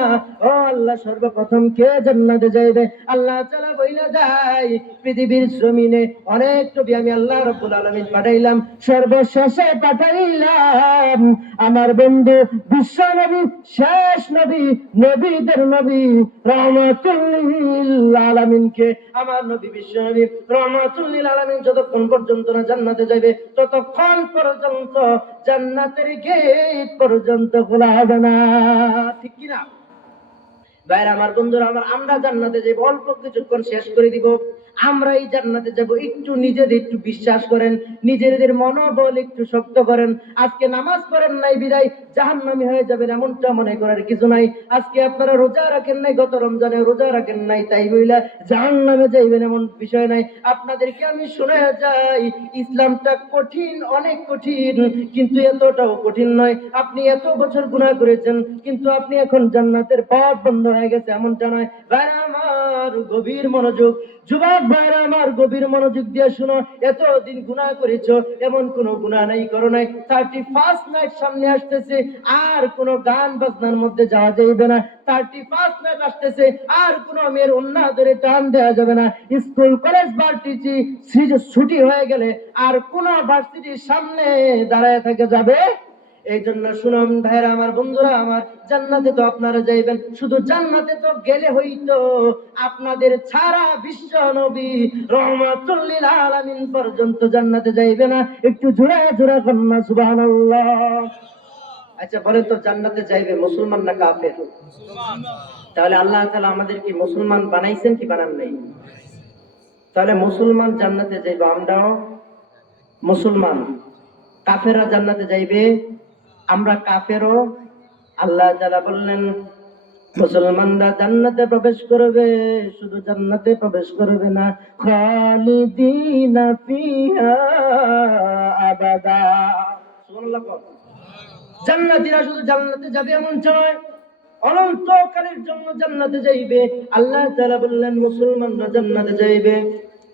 ও আল্লাহ, সর্বপ্রথম কে জান্নাতে যাইবে? আল্লাহ তাআলা বইলা যায়, পৃথিবীর জমিনে অনেক নবী আমি আল্লাহ রাব্বুল আলামিন পাঠাইলাম, সর্বশেষে পাঠাইলাম আমার বন্ধু বিশ্ব নবী, শেষ নবী, নবীদের নবী, রাহমাতুল লিল আলামিনকে। আমার নবী বিশ্ব নবী রাহমাতুল লিল আলামিন যতক্ষণ পর্যন্ত না জান্নাতে যাবে, ততক্ষণ পর্যন্ত জান্নাতের গেট পর্যন্ত খোলা হবে না। ঠিক কি না? ভাইরা আমার, বন্ধুরা আমার, আমরা জান্নাতে যাব, অল্প কিছুক্ষণ শেষ করে দিব। আমরা এই জান্নাতে যাব, একটু নিজেদের একটু বিশ্বাস করেন, নিজেদের মনোবল একটু শক্ত করেন। আজকে নামাজ পড়েন নাই বিদায় জাহান্নামী হয়ে যাবেন, এমনটা মনে করার কিছু নাই। আজকে আপনারা রোজা রাখেন নাই, গত রমজানে রোজা রাখেন নাই, তাই বইলা জাহান্নামে যাইবেন এমন বিষয় নাই। আপনাদেরকে আমি শুনে যাই, ইসলামটা কঠিন, অনেক কঠিন, কিন্তু এতটাও কঠিন নয়। আপনি এত বছর গুনাহ করেছেন, কিন্তু আপনি এখন জান্নাতের পথ বন্ধ হয়ে গেছে, এমনটা নয়। ভাইরা আমার, গভীর মনোযোগ। যুবক ভাইরা আমার, গভীর মনোযোগ দিয়ে শুনো। এতদিন গুনাহ করেছো, এমন কোন গুনাহ নাই করো নাই। 31 নাইট সামনে আসতেছে, আর কোন গান বাজনার মধ্যে যাওয়া যাইবে না। 31 নাইট আসতেছে, আর কোন মেয়ের ওন্না ধরে টান দেওয়া যাবে না। স্কুল কলেজ ভার্সিটি ছুটি হয়ে গেলে আর কোন ভার্সিটির সামনে দাঁড়ায় থেকে যাবে। এই জন্য শুনুন ভাইরা আমার, বন্ধুরা আমার, জান্নাতে তো আপনারা যাইবেন, শুধু জান্নাতে তো গেলে হইতো, আপনাদের ছাড়া বিশ্ব নবী রাহমাতুল লিল আলামিন পর্যন্ত জান্নাতে যাইবে না। একটু জোরে জোরে বলুন সুবহানাল্লাহ। আচ্ছা বলেন তো, জান্নাতে যাইবে মুসলমান না কাফের? তাহলে আল্লাহ তাআলা আমাদের কি মুসলমান বানাইছেন কি বানান নাই? তাহলে মুসলমান জান্নাতে যাইবে, আমরাও মুসলমান। কাফেররা জান্নাতে যাইবে, আমরা কাফেরও। আল্লাহ তাআলা বললেন, মুসলমানরা জান্নাতে প্রবেশ করবে, শুধু জান্নাতে প্রবেশ করবে না, খালিদিনা ফিহা আবাদা। সুবহানাল্লাহ। জান্নাতীরা শুধু জান্নাতে যাবে এমন নয়, অনন্তকালের জন্য জান্নাতে যাইবে। আল্লাহ তাআলা বললেন, মুসলমানরা জান্নাতে যাইবে।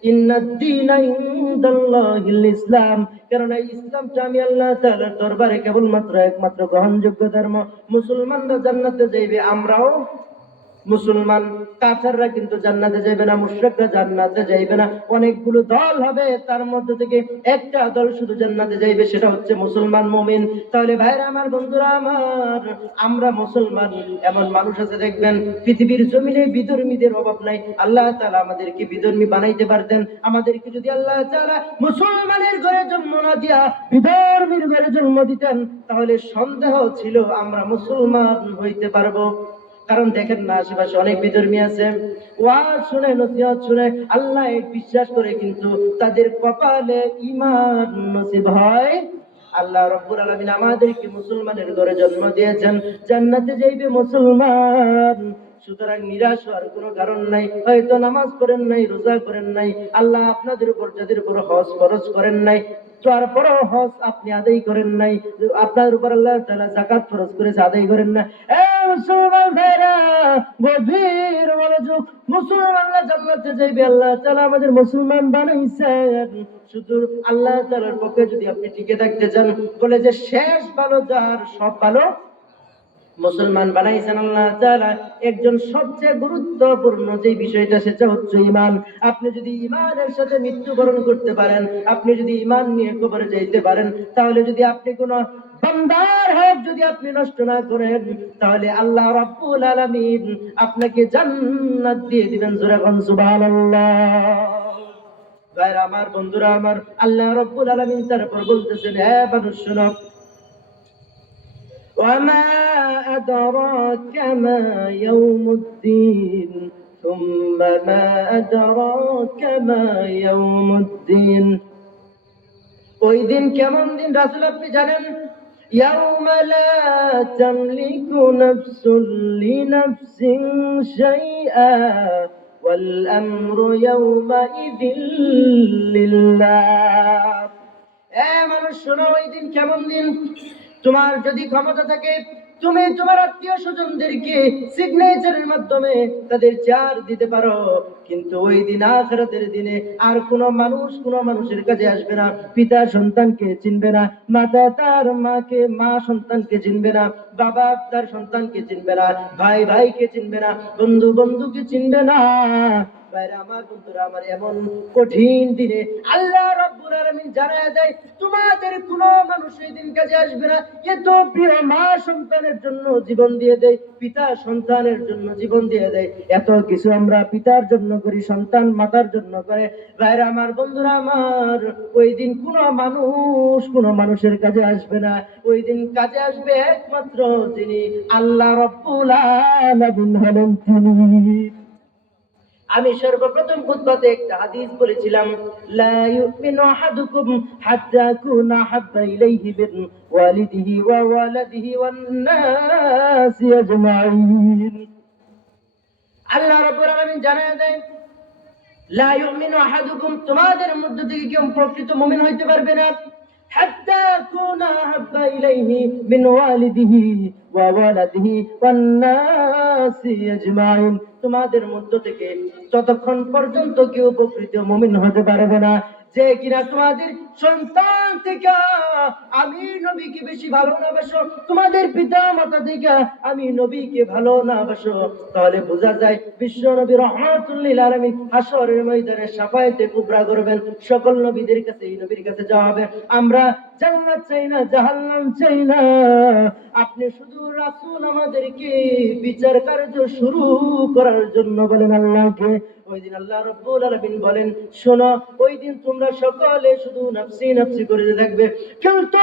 ইন্নাদ-দীনা ইনদাল্লাহিল ইসলাম, কারণ এই ইসলামটা আমি আল্লাহ তাআলার দরবারে কেবলমাত্র একমাত্র গ্রহণযোগ্য ধর্ম। মুসলমানরা জান্নাতে যাইবে, আমরাও মুসলমান। কাফেররা কিন্তু জান্নাতে যাইবে না, মুশরিকরা জান্নাতে যাইবে না। অনেকগুলো দল হবে, তার মধ্যে থেকে একটা দল শুধু জান্নাতে যাইবে, সেটা হচ্ছে মুসলমান মুমিন। তাহলে ভাইরা আমার, বন্ধুরা আমার, আমরা মুসলমান। এমন মানুষ আছে দেখবেন, পৃথিবীর জমিনে বিধর্মীদের অভাব নাই। আল্লাহ তাআলা আমাদেরকে বিধর্মী বানাইতে পারতেন। আমাদেরকে যদি আল্লাহ তাআলা মুসলমানের ঘরে জন্ম না দিয়া বিধর্মীর ঘরে জন্ম দিতেন, তাহলে সন্দেহ ছিল আমরা মুসলমান হইতে পারবো। কারণ দেখেন না, আশেপাশে অনেক বিধর্মী আছে, ওয়াজ শুনে, নসিহত শুনে, আল্লাহ বিশ্বাস করে, কিন্তু তাদের কপালে ঈমান নসিব হয়। আল্লাহ রাব্বুল আলামিন আমাদেরকে মুসলমানের ঘরে জন্ম দিয়েছেন, জান্নাতে যাইবে মুসলমান। সুতরাং নিরাশ হওয়ার কোনো কারণ নাই। হয়তো নামাজ পড়েন নাই, রোজা করেন নাই, আল্লাহ আপনাদের উপর, যাদের উপর হজ ফরজ করেন নাই, তারপরও হজ আপনি আদায় করেন নাই, আপনার উপর আল্লাহ তাআলা যাকাত ফরজ করেছে, আদায় করেন না। মুসলমান ভাইরা, গভীর মনোযোগ। মুসলমানরা জান্নাতে যাইবে, আল্লাহ তাআলা আমাদের মুসলমান বানাইছেন। শুধু আল্লাহ তাআলার পক্ষে যদি আপনি টিকে থাকতে চান, বলে যে শেষ ভালো যার, সব ভালো। মুসলমান বানাইছেন আল্লাহ তাআলা, একজন সবচেয়ে গুরুত্বপূর্ণ যে বিষয়টা সেটা হচ্ছে ঈমান। আপনি যদি ঈমানের সাথে মৃত্যুবরণ করতে পারেন, আপনি যদি ঈমান নিয়ে কবরে যাইতে পারেন, তাহলে যদি আপনি কোনো বান্দার হক যদি আপনি নষ্ট না করেন, তাহলে আল্লাহ রাব্বুল আলামিন আপনাকে জান্নাত দিয়ে দিবেন। জোরে বলুন সুবহানাল্লাহ। ভাইরা আমার, বন্ধুরা আমার, আল্লাহ রাব্বুল আলামিন তারপর বলতেছেন, হে মানুষ শোনো, وما أدراك ما يوم الدين ثم ما أدراك ما يوم الدين। ওই দিন কেমন দিন রাসূল আপনি জানেন? يوم لا تملك نفس لنفس شيئا والأمر يومئذ لله। মানুষ শোনো, ওই দিন কেমন দিন? তোমার যদি ক্ষমতা থাকে, তুমি তোমার আত্মীয় স্বজনদেরকে সিগনেচারের মাধ্যমে তাদের চার দিতে পারো, কিন্তু ওই দিন আখিরাতের দিনে আর কোনো মানুষের কাছে আসবে না। পিতা সন্তানকে চিনবে না, মাতা তার মাকে, মা সন্তানকে চিনবে না, বাবা তার সন্তানকে চিনবে না, ভাই ভাইকে চিনবে না, বন্ধু বন্ধুকে চিনবে না। ভাইরা আমার, বন্ধুরা আমার, এমন কঠিন দিনে আল্লাহ রাব্বুল আলামিন জানায় দেয়, তোমাদের কোনো মানুষ এই দিন কাজে আসবে না। এত প্রিয় মা সন্তানের জন্য জীবন দিয়ে দেয়, পিতা সন্তানের জন্য জীবন দিয়ে দেয়। এত কিছু আমরা পিতার জন্য করি, সন্তান মাতার জন্য করে। ভাইরা আমার, বন্ধুরা আমার, ওই দিন কোনো মানুষের কাজে আসবে না। ওই দিন কাজে আসবে একমাত্র যিনি আল্লাহ রাব্বুল আলামিন হলেন তিনি। আমি সর্বপ্রথম খুতবাতে একটা হাদিস বলেছিলাম, লা ইউমিনু আহাদুকুম হাত্তা কুনা হাব্বা ইলাইহি মিন ওয়ালিদিহি ওয়া ওয়ালাদিহি ওয়ান নাসি আজমাইন। আল্লাহ রাব্বুল আলামিন জানায় দেন, লা ইউমিনু আহাদুকুম, তোমাদের মধ্য থেকে কেউ প্রকৃত মুমিন হইতে পারবে না, হাত্তা কুনা হাব্বা ইলাইহি মিন ওয়ালিদিহি ওয়া ওয়ালাদিহি ওয়ান নাসি আজমাইন। তোমাদের মধ্য থেকে ততক্ষণ পর্যন্ত কেউ প্রকৃত মুমিন হতে পারবে না যে কিনা তোমাদের সন্তান থেকে আমি নবীকে বেশি ভালো না বাসো, তোমাদের পিতা মাতা থেকে আমি নবীকে ভালো না বাসো। তাহলে বোঝা যায় বিশ্ব নবী রাহমাতুল লিল আলামিন হাশরের ময়দানে শাফায়েতে কুবরা করবেন। সকল নবীদের কাছে এই নবীর কাছে যাওয়া হবে, আমরা জান্নাত চাই না, জাহান্নাম চাই না, আপনি শুধু রাসূল আমাদেরকে বিচার কার্য শুরু করার জন্য বলেন আল্লাহকে। ওই দিন আল্লাহ রাব্বুল আলামিন বলেন, শোনো, ওই দিন তোমরা সকলে শুধু নাফসি নাফসি করে থাকবে, কিন্তু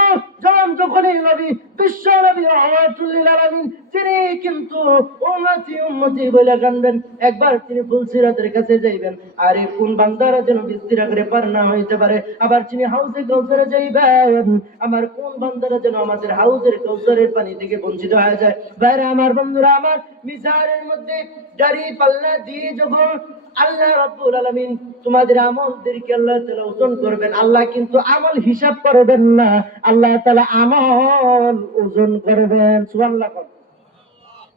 যখনই নবী, বিশ্ব নবী রাহমাতুল লিল আলামিন, তিনি কিন্তু উম্মতি উম্মতি বলে কাঁদবেন। একবার তিনি ফুলসিরাতের কাছে যাইবেন, আরে কোন বান্দারা যেন বিস্তিরা করে পার না হইতে পারে। আবার তিনি হাউজে কাউসারে যাইবেন, আমার কোন বান্দারা যেন আমাদের হাউজের কাউসারের পানি থেকে বঞ্চিত হয়ে যায়। ভাইরা আমার, বন্ধুরা আমার, মিজানের মধ্যে দাড়ি পাল্লা দিয়ে যখন আল্লাহ রাব্বুল আলামিন তোমাদের আমলদেরকে আল্লাহ তাআলা ওজন করবেন, আল্লাহ কিন্তু আমল হিসাব করবেন না, আল্লাহ তাআলা আমল ওজন করবেন। সুবহানাল্লাহ।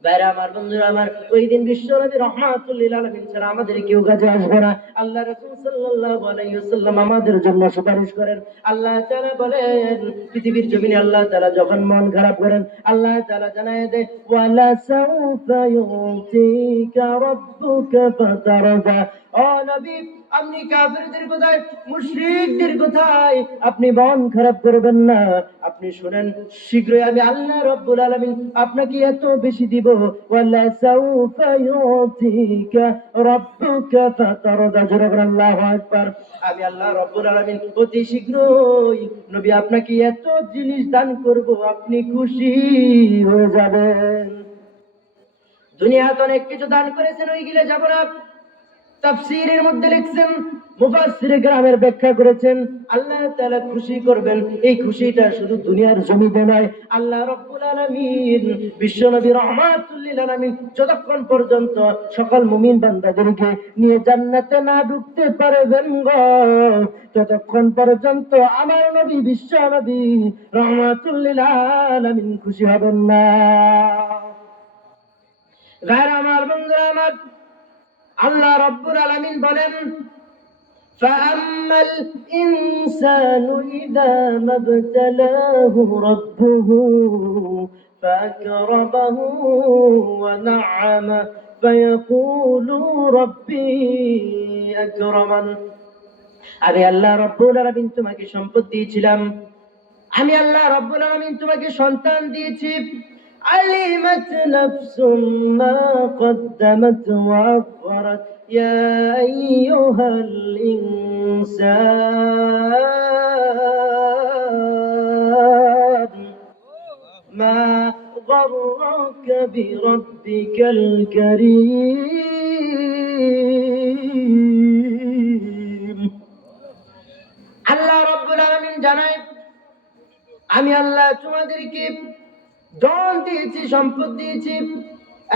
ভাইরা আমার, বন্ধুরা আমার, ওই দিন বিশ্ব নবী রাহমাতুল লিল আলামিন ছাড়া আমাদের কেউ কাজে আসবে না। আল্লাহ রাসূল সাল্লাল্লাহু আলাইহি ওয়াসাল্লাম আমাদের জন্য সুপারিশ করেন। আল্লাহ তাআলা বলেন, পৃথিবীর জমিনে আল্লাহ তাআলা যখন মন খারাপ করেন, আল্লাহ তাআলা জানায় দেয়, ওয়ালা সাউফা ইউতিকা রাব্বুকা ফাতারদা। ও নবী, আপনি কাফেরদের কথায়, মুশরিকদের কথায় আপনি মন খারাপ করবেন না। আপনি শুনেন, শীঘ্রই আমি আল্লাহ রাব্বুল আলামিন আপনাকে এত বেশি দিব, ওয়ালা সাউফা ইউতিকা রাব্বুকা ফাতারদা। জোরে বলেন আল্লাহু আকবার। আমি আল্লাহ রাব্বুল আলামিন অতি শীঘ্রই নবী আপনাকে এত জিনিস দান করব, আপনি খুশি হয়ে যাবেন। দুনিয়াতে অনেক কিছু দান করেছেন, ওইগুলো যাব না। তাফসীরের মধ্যে লিখছেন, মুফাসসিরে কেরামের ব্যাখ্যা করেছেন, আল্লাহ তাআলা খুশি করবেন, এই খুশিটা শুধু দুনিয়ার জমিতে নয়। আল্লাহ রাব্বুল আলামিন বিশ্ব নবী রাহমাতুল লিল আলামিন যতক্ষণ পর্যন্ত সকল মুমিন বান্দাদেরকে নিয়ে জান্নাতে না ঢুকতে পারবেন গো, ততক্ষণ পর্যন্ত আমার নবী বিশ্ব নবী রাহমাতুল লিল আলামিন খুশি হবেন না। ভাইরা আমার, বন্ধুরা আমার, আল্লাহ রাব্বুল আলামিন বলেন, فأما الإنسان إذا ما ابتلاه ربه فأكرمه ونعمه فيقول ربي أكرمن। আমি আল্লাহ রব্বুল আলামিন তোমাকে সম্পদ দিয়েছিলাম, আমি আল্লাহ রব্বুল আলামিন তোমাকে সন্তান দিয়েছি। আলিমাত নাফসুম মা কদ্দামাত ওয়া আখখারাত ইয়া আইয়ুহাল ইনসান মা গররাকা বিরাব্বিকাল কারীম। আল্লাহ রব্বুল আলামিন জানায়, আমি আল্লাহ তোমাদেরকে ধন দিয়েছি, সম্পদ দিয়েছি।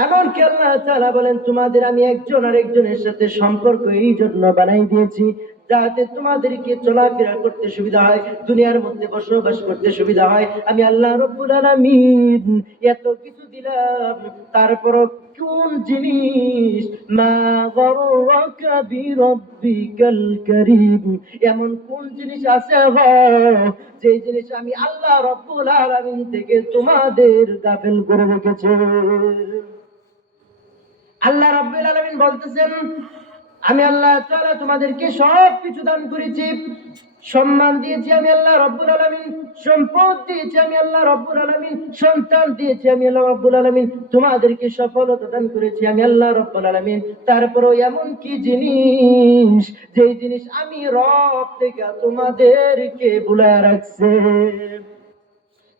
এমনকি আল্লাহ তাআলা বলেন, তোমাদের আমি একজন আরেকজনের সাথে সম্পর্ক এই জন্য বানাই দিয়েছি যাতে তোমাদেরকে চলাফেরা করতে সুবিধা হয়, দুনিয়ার মধ্যে বসবাস করতে সুবিধা হয়। আমি আল্লাহ রব্বুল আলামিন এত কিছু দিলাম, তারপরও কোন জিনিস মা গররাকা বিরাব্বিকাল কারীম, এমন কোন জিনিস আছে যে জিনিস আমি আল্লাহ রব্বুল আলামিন থেকে তোমাদের গাফিল করে রেখেছে। আল্লাহ রাব্বুল আলামিন বলতেছেন, আমি আল্লাহ তাআলা তোমাদেরকে সব কিছু দান করেছি, সম্মান দিয়েছি আমি আল্লাহ রব্বুল আলামিন, সম্পদ দিয়েছি আমি আল্লাহ রব্বুল আলামিন, সন্তান দিয়েছি আমি আল্লাহ রব্বুল আলামিন, তোমাদেরকে সফলতা দান করেছি আমি আল্লাহ রব্বুল আলামিন। তারপরও এমন কি জিনিস, যেই জিনিস আমি রব থেকে তোমাদেরকে ভুলায় রাখছে।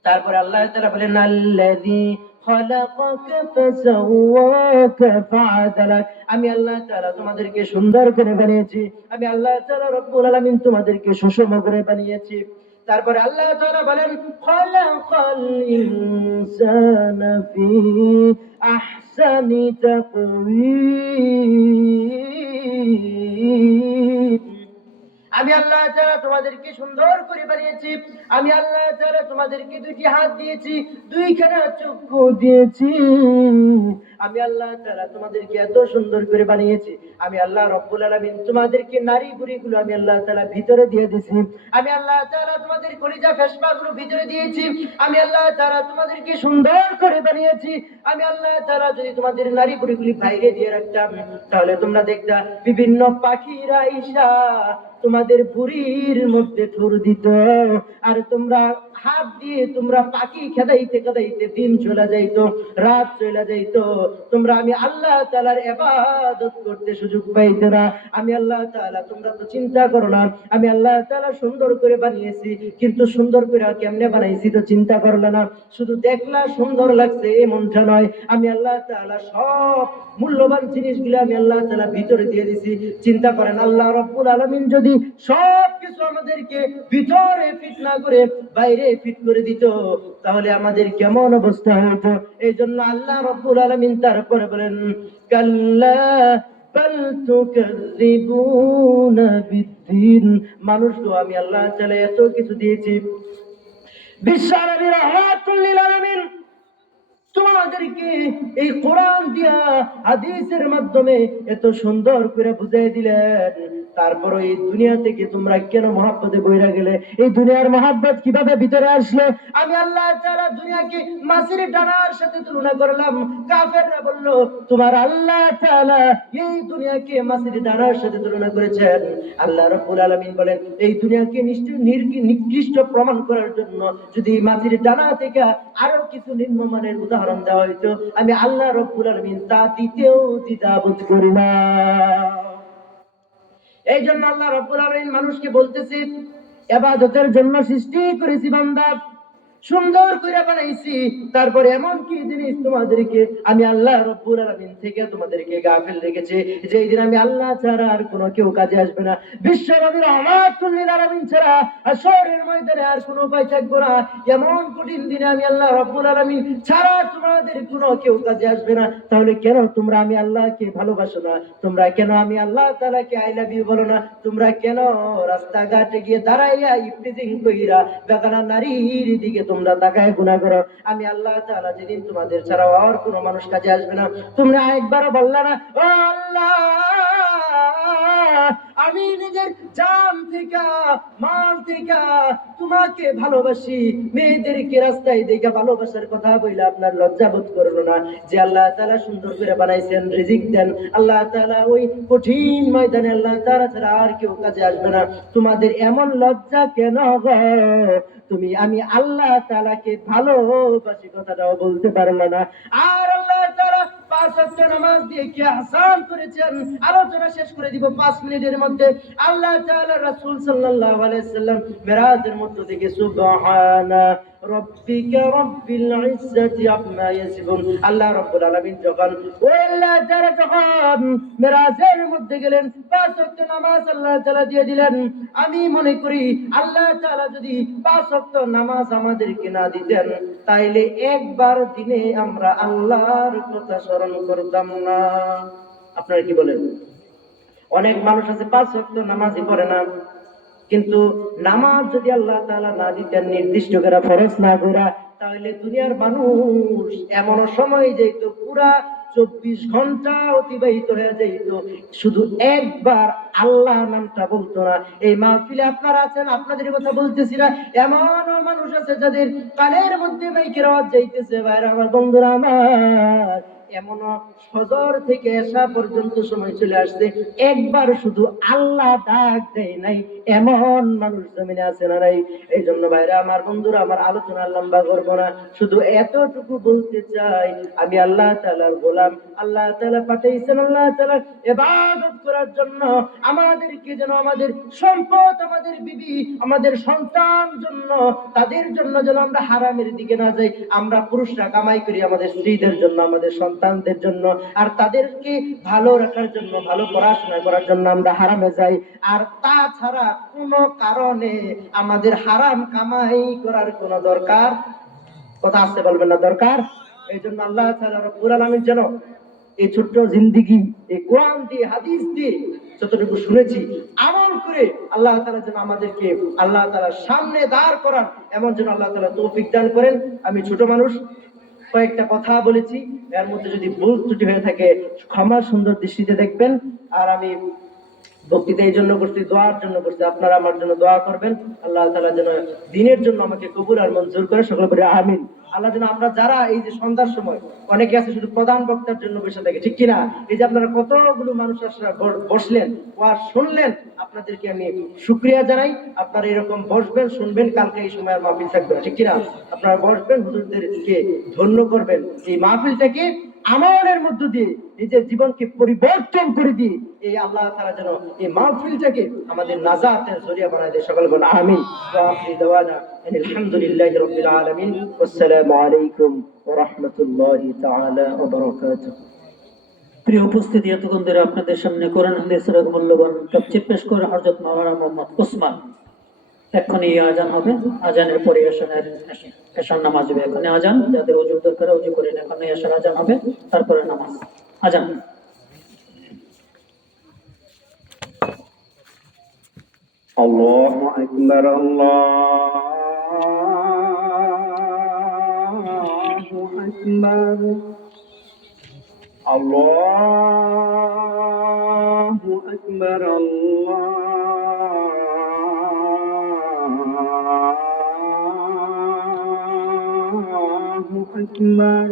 তারপরে আল্লাহ তাআলা বলেন, আল্লাযী খালাকাকা ফাসাওয়াকা ফাআদালাক, আমি আল্লাহ তাআলা তোমাদেরকে সুন্দর করে বানিয়েছি, আমি আল্লাহ তাআলা রব্বুল আলামিন তোমাদেরকে সুষম করে বানিয়েছি। তারপরে আল্লাহ তাআলা বলেন, খালাকাল ইনসানা ফি আহসানি তাকওয়িম, আমি আল্লাহ তাআলা তোমাদেরকে সুন্দর করে বানিয়েছি, আমি আল্লাহ তাআলা তোমাদেরকে দুইটি হাত দিয়েছি, দুইখানা চক্ষু দিয়েছি, আমি আল্লাহ তাআলা তোমাদেরকে এত সুন্দর করে বানিয়েছি। আমি আল্লাহ রব্বুল আলামিন তোমাদেরকে নারী বুড়িগুলো আমি আল্লাহ তাআলা ভিতরে দিয়ে দিয়েছি, আমি আল্লাহ তাআলা তোমাদের কলিজা ফেশপাগুলো ভিতরে দিয়েছি, আমি আল্লাহ তাআলা তোমাদেরকে সুন্দর করে বানিয়েছি। আমি আল্লাহ তাআলা যদি তোমাদের নারী বুড়িগুলি বাইরে দিয়ে রাখতাম, তাহলে তোমরা দেখতা বিভিন্ন পাখিরা আইসা তোমাদের ভুঁড়ির মধ্যে ঠুর দিত, আর তোমরা হাত দিয়ে তোমরা পাখি খেদাইতে খেদাইতে দিন চলে যাইতো, রাত চলে যাইতো, তোমরা আমি আল্লাহ তাআলার ইবাদত করতে সুযোগ পাইতে না। আমি আল্লাহ তাআলা, তোমরা তো চিন্তা করো না, আমি আল্লাহ তাআলা সুন্দর করে বানিয়েছি, কিন্তু সুন্দর করে কেমনে বানাইছি তো চিন্তা করলে না, শুধু দেখলা সুন্দর লাগছে এমনটা নয়, আমি আল্লাহ তাআলা সব মূল্যবান জিনিসগুলো আমি আল্লাহ তাআলা ভিতরে দিয়ে দিছি। চিন্তা করেন, আল্লাহ রব্বুল আলামিন যদি সব কিছু আমাদেরকে ভিতরে ফিট না করে বাইরে ফিট করে দিত, তাহলে আমাদের কেমন অবস্থা হতো। এই জন্য আল্লাহ রব্বুল আলামিন তারপরে বলেন, কাল্লা বাল তুকাযযিবুনা বিদ্দীন, মানুষকে আমি আল্লাহ তাআলা এত কিছু দিয়েছি। বিশ্ব নবী রাহমাতুল লিল আলামিন তোমাদেরকে এই কোরআন দিয়া হাদিসের মাধ্যমে এত সুন্দর করে বুঝাই দিলেন, তারপর এই দুনিয়া থেকে তোমরা কেন মহাব্বতে বইরা গেলে, এই দুনিয়ার মহাব্বত কিভাবে ভিতরে আসলো। আমি আল্লাহ তাআলা দুনিয়াকে মাছের ডানার সাথে তুলনা করলাম, কাফেররা বলল তোমার আল্লাহ তাআলা এই দুনিয়াকে মাছের ডানার সাথে তুলনা করেছেন। আল্লাহ রাব্বুল আলামিন বলেন, এই দুনিয়াকে নিকৃষ্ট প্রমাণ করার জন্য যদি মাছের ডানা থেকে আরো কিছু নিম্নমানের উদাহরণ দেওয়া হইতো, আমি আল্লাহ রাব্বুল আলামিন তা দিতেও দ্বিধাবোধ করি না। এই জন্য আল্লাহ রাব্বুল আলামিন মানুষকে বলতেছে, ইবাদতের জন্য সৃষ্টি করেছি বান্দা, সুন্দর করে বানাইছি, তারপরে এমন কি জিনিস তোমাদেরকে আমি আল্লাহ রাব্বুল আলামিন থেকে তোমাদেরকে গাফিল রেখেছে, যে এই দিন আমি আল্লাহ ছাড়া আর কোনো কেউ কাজে আসবে না। বিশ্ব নবী রাহমাতুল লিল আলামিন ছাড়া হাশরের ময়দানে আর কোনো উপায় থাকবে না। এমন কঠিন দিনে আমি আল্লাহ রাব্বুল আলামিন ছাড়া তোমাদের কোনো কেউ কাজে আসবে না। তাহলে কেন তোমরা আমি আল্লাহকে ভালোবাসো না? তোমরা কেন আমি আল্লাহ তাআলাকে আই লাভ ইউ বলো না? তোমরা কেন রাস্তাঘাটে গিয়ে দাঁড়াইয়া ইফতিজিং কইরা বেগানা নারীর দিকে তোমরা তাকায় গুনাহ করো? আমি আল্লাহ তাআলা যেদিন তোমাদের ছাড়া আর কোনো মানুষ কাজে আসবে না, তোমরা একবারও বললা না ও আল্লাহ আমি নিজের জান থেকে মাল থেকে তোমাকে ভালোবাসি, মেয়েদেরকে রাস্তায় দেখে ভালোবাসার কথা বইলে আপনার লজ্জা বোধ করলো না? যে আল্লাহ তাআলা সুন্দর করে বানাইছেন, রিজিক দেন আল্লাহ তাআলা, ওই কঠিন ময়দানে আল্লাহ তাআলা ছাড়া আর কেউ কাজে আসবে না, তোমাদের এমন লজ্জা কেন গো? তুমি আমি আল্লাহ তাআলাকে ভালোবাসি কথাটাও বলতে পারলো না। আর আল্লাহ তাআলা 5 ওয়াক্ত নামাজ দিয়ে কি আহসান করেছেন, আলোচনা শেষ করে দিব 5 মিনিটের মধ্যে। আল্লাহ তাআলা রাসূল সাল্লাল্লাহু আলাইহি সাল্লাম মেরাজের মধ্য থেকে সুবহানা রাব্বিকা রাব্বিল ইজ্জাতি আম্মা ইয়াসিফুন, আল্লাহ রাব্বুল আলামিন যখন ওই আল্লাহ তাআলা যখন মেরাজের মধ্যে গেলেন, 5 ওয়াক্ত নামাজ আল্লাহ তাআলা দিয়ে দিলেন। আমি মনে করি আল্লাহ তাআলা যদি 5 ওয়াক্ত নামাজ আমাদেরকে না দিতেন, তাইলে একবার দিনে আমরা আল্লাহর কথা স্মরণ করতাম না। আপনারা কি বলেন? অনেক মানুষ আছে 5 ওয়াক্ত নামাজই পড়ে না, কিন্তু নামাজ যদি আল্লাহ তাআলা না দিতেন, নির্দিষ্ট করে ফরজ না করা, তাহলে দুনিয়ার মানুষ এমন সময় যেত পুরা 24 ঘন্টা অতিবাহিত হয়ে যেত, শুধু একবার আল্লাহ নামটা বলতো না। এই মাহফিলে আপনারা আছেন, আপনাদের কথা বলতেছি না, এমনও মানুষ আছে যাদের কানের মধ্যে মাইকের আওয়াজ যাইতেছে। ভাইরা আমার, বন্ধুরা আমার, এমনও ফজর থেকে এশা পর্যন্ত সময় চলে আসছে, একবার শুধু আল্লাহ ডাক দেয় নাই, এমন মানুষ জমিনে আছে না নাই? এই জন্য ভাইরা আমার, বন্ধুরা আমার, আলোচনা লম্বা করব না, শুধু এতটুকু বলতে চাই, আমি আল্লাহ তাআলার গোলাম, আল্লাহ তাআলা পাঠাইছেন আল্লাহ তাআলার ইবাদত করার জন্য। আমাদেরকে যেন আমাদের সম্পদ, আমাদের বিবি, আমাদের সন্তান জন্য, তাদের জন্য যেন আমরা হারামের দিকে না যাই। আমরা পুরুষরা কামাই করি আমাদের স্ত্রীদের জন্য, আমাদের সন্তানদের জন্য, আর তাদেরকে ভালো রাখার জন্য, ভালো পড়াশোনা করার জন্য আমরা হারামে যাই। আর তাছাড়া কোনো কারণে আমাদের হারাম কামাই করার কোনো দরকার, কথা আসতে বলবেন না, দরকার। এই জন্য আল্লাহ তাআলা রব্বুল আলামিন যেন এই ছোট্ট জিন্দেগি, এই কোরআন দিয়ে, হাদিস দিয়ে যতটুকু শুনেছি আমল করে আল্লাহ তাআলা যেন আমাদেরকে আল্লাহ তাআলার সামনে দাঁড় করান, এমন যেন আল্লাহ তাআলা তৌফিক দান করেন। আমি ছোট মানুষ, কয়েকটা কথা বলেছি, এর মধ্যে যদি ভুল ত্রুটি হয়ে থাকে ক্ষমা সুন্দর দৃষ্টিতে দেখবেন। আর আমি বক্তৃতা এই জন্য করছি, দোয়ার জন্য করছি, আপনারা আমার জন্য দোয়া করবেন, আল্লাহ তাআলা যেন দিনের জন্য আমাকে কবুল আর মঞ্জুর করে, সকলে বলে আমিন। আল্লাহ যেন আমরা যারা এই যে সন্ধ্যার সময়, অনেকে আছে শুধু প্রধান বক্তার জন্য বসে থাকে, ঠিক কিনা? এই যে আপনারা কতগুলো মানুষ বসলেন, ওয়াজ শুনলেন, আপনাদেরকে আমি শুকরিয়া জানাই। আপনারা এরকম বসবেন, শুনবেন, কালকে এই সময় আর মাহফিল থাকবে না, ঠিক কিনা? আপনারা বসবেন, হুজুরদেরকে ধন্য করবেন, এই মাহফিলটাকে আমলের মধ্য দিয়ে নিজের জীবনকে পরিবর্তন করে দিয়ে এই আল্লাহ তাআলা যেন এই মাহফিলটাকে আমাদের নাজাতের জরিয়া বানায় দেয়। সকল বলেন আমিন। ওয়া আখিরু দাওয়ানা আলহামদুলিল্লাহি রাব্বিল আলামিন। আসসালামু আলাইকুম ওয়া রাহমাতুল্লাহি তাআলা ওয়া বারাকাতুহু। প্রিয় উপস্থিতি, এতক্ষণ ধরে আপনাদের সামনে কোরআন হাদিসের মূল্যবান তাফসীর পেশ করে হযরত মাওলানা মুহাম্মদ ওসমান। এক্ষুনি আজান হবে, আজানের পরে এশার নামাজ হবে। এখানে আজান, যাদের ওযু দরকার ওযু করেন, এখানে এশার আজান হবে, তারপরে নামাজ। আজান। আল্লাহু আকবার, আল্লাহু আকবার, আল্লাহু আকবার, আল্লাহু আকবার।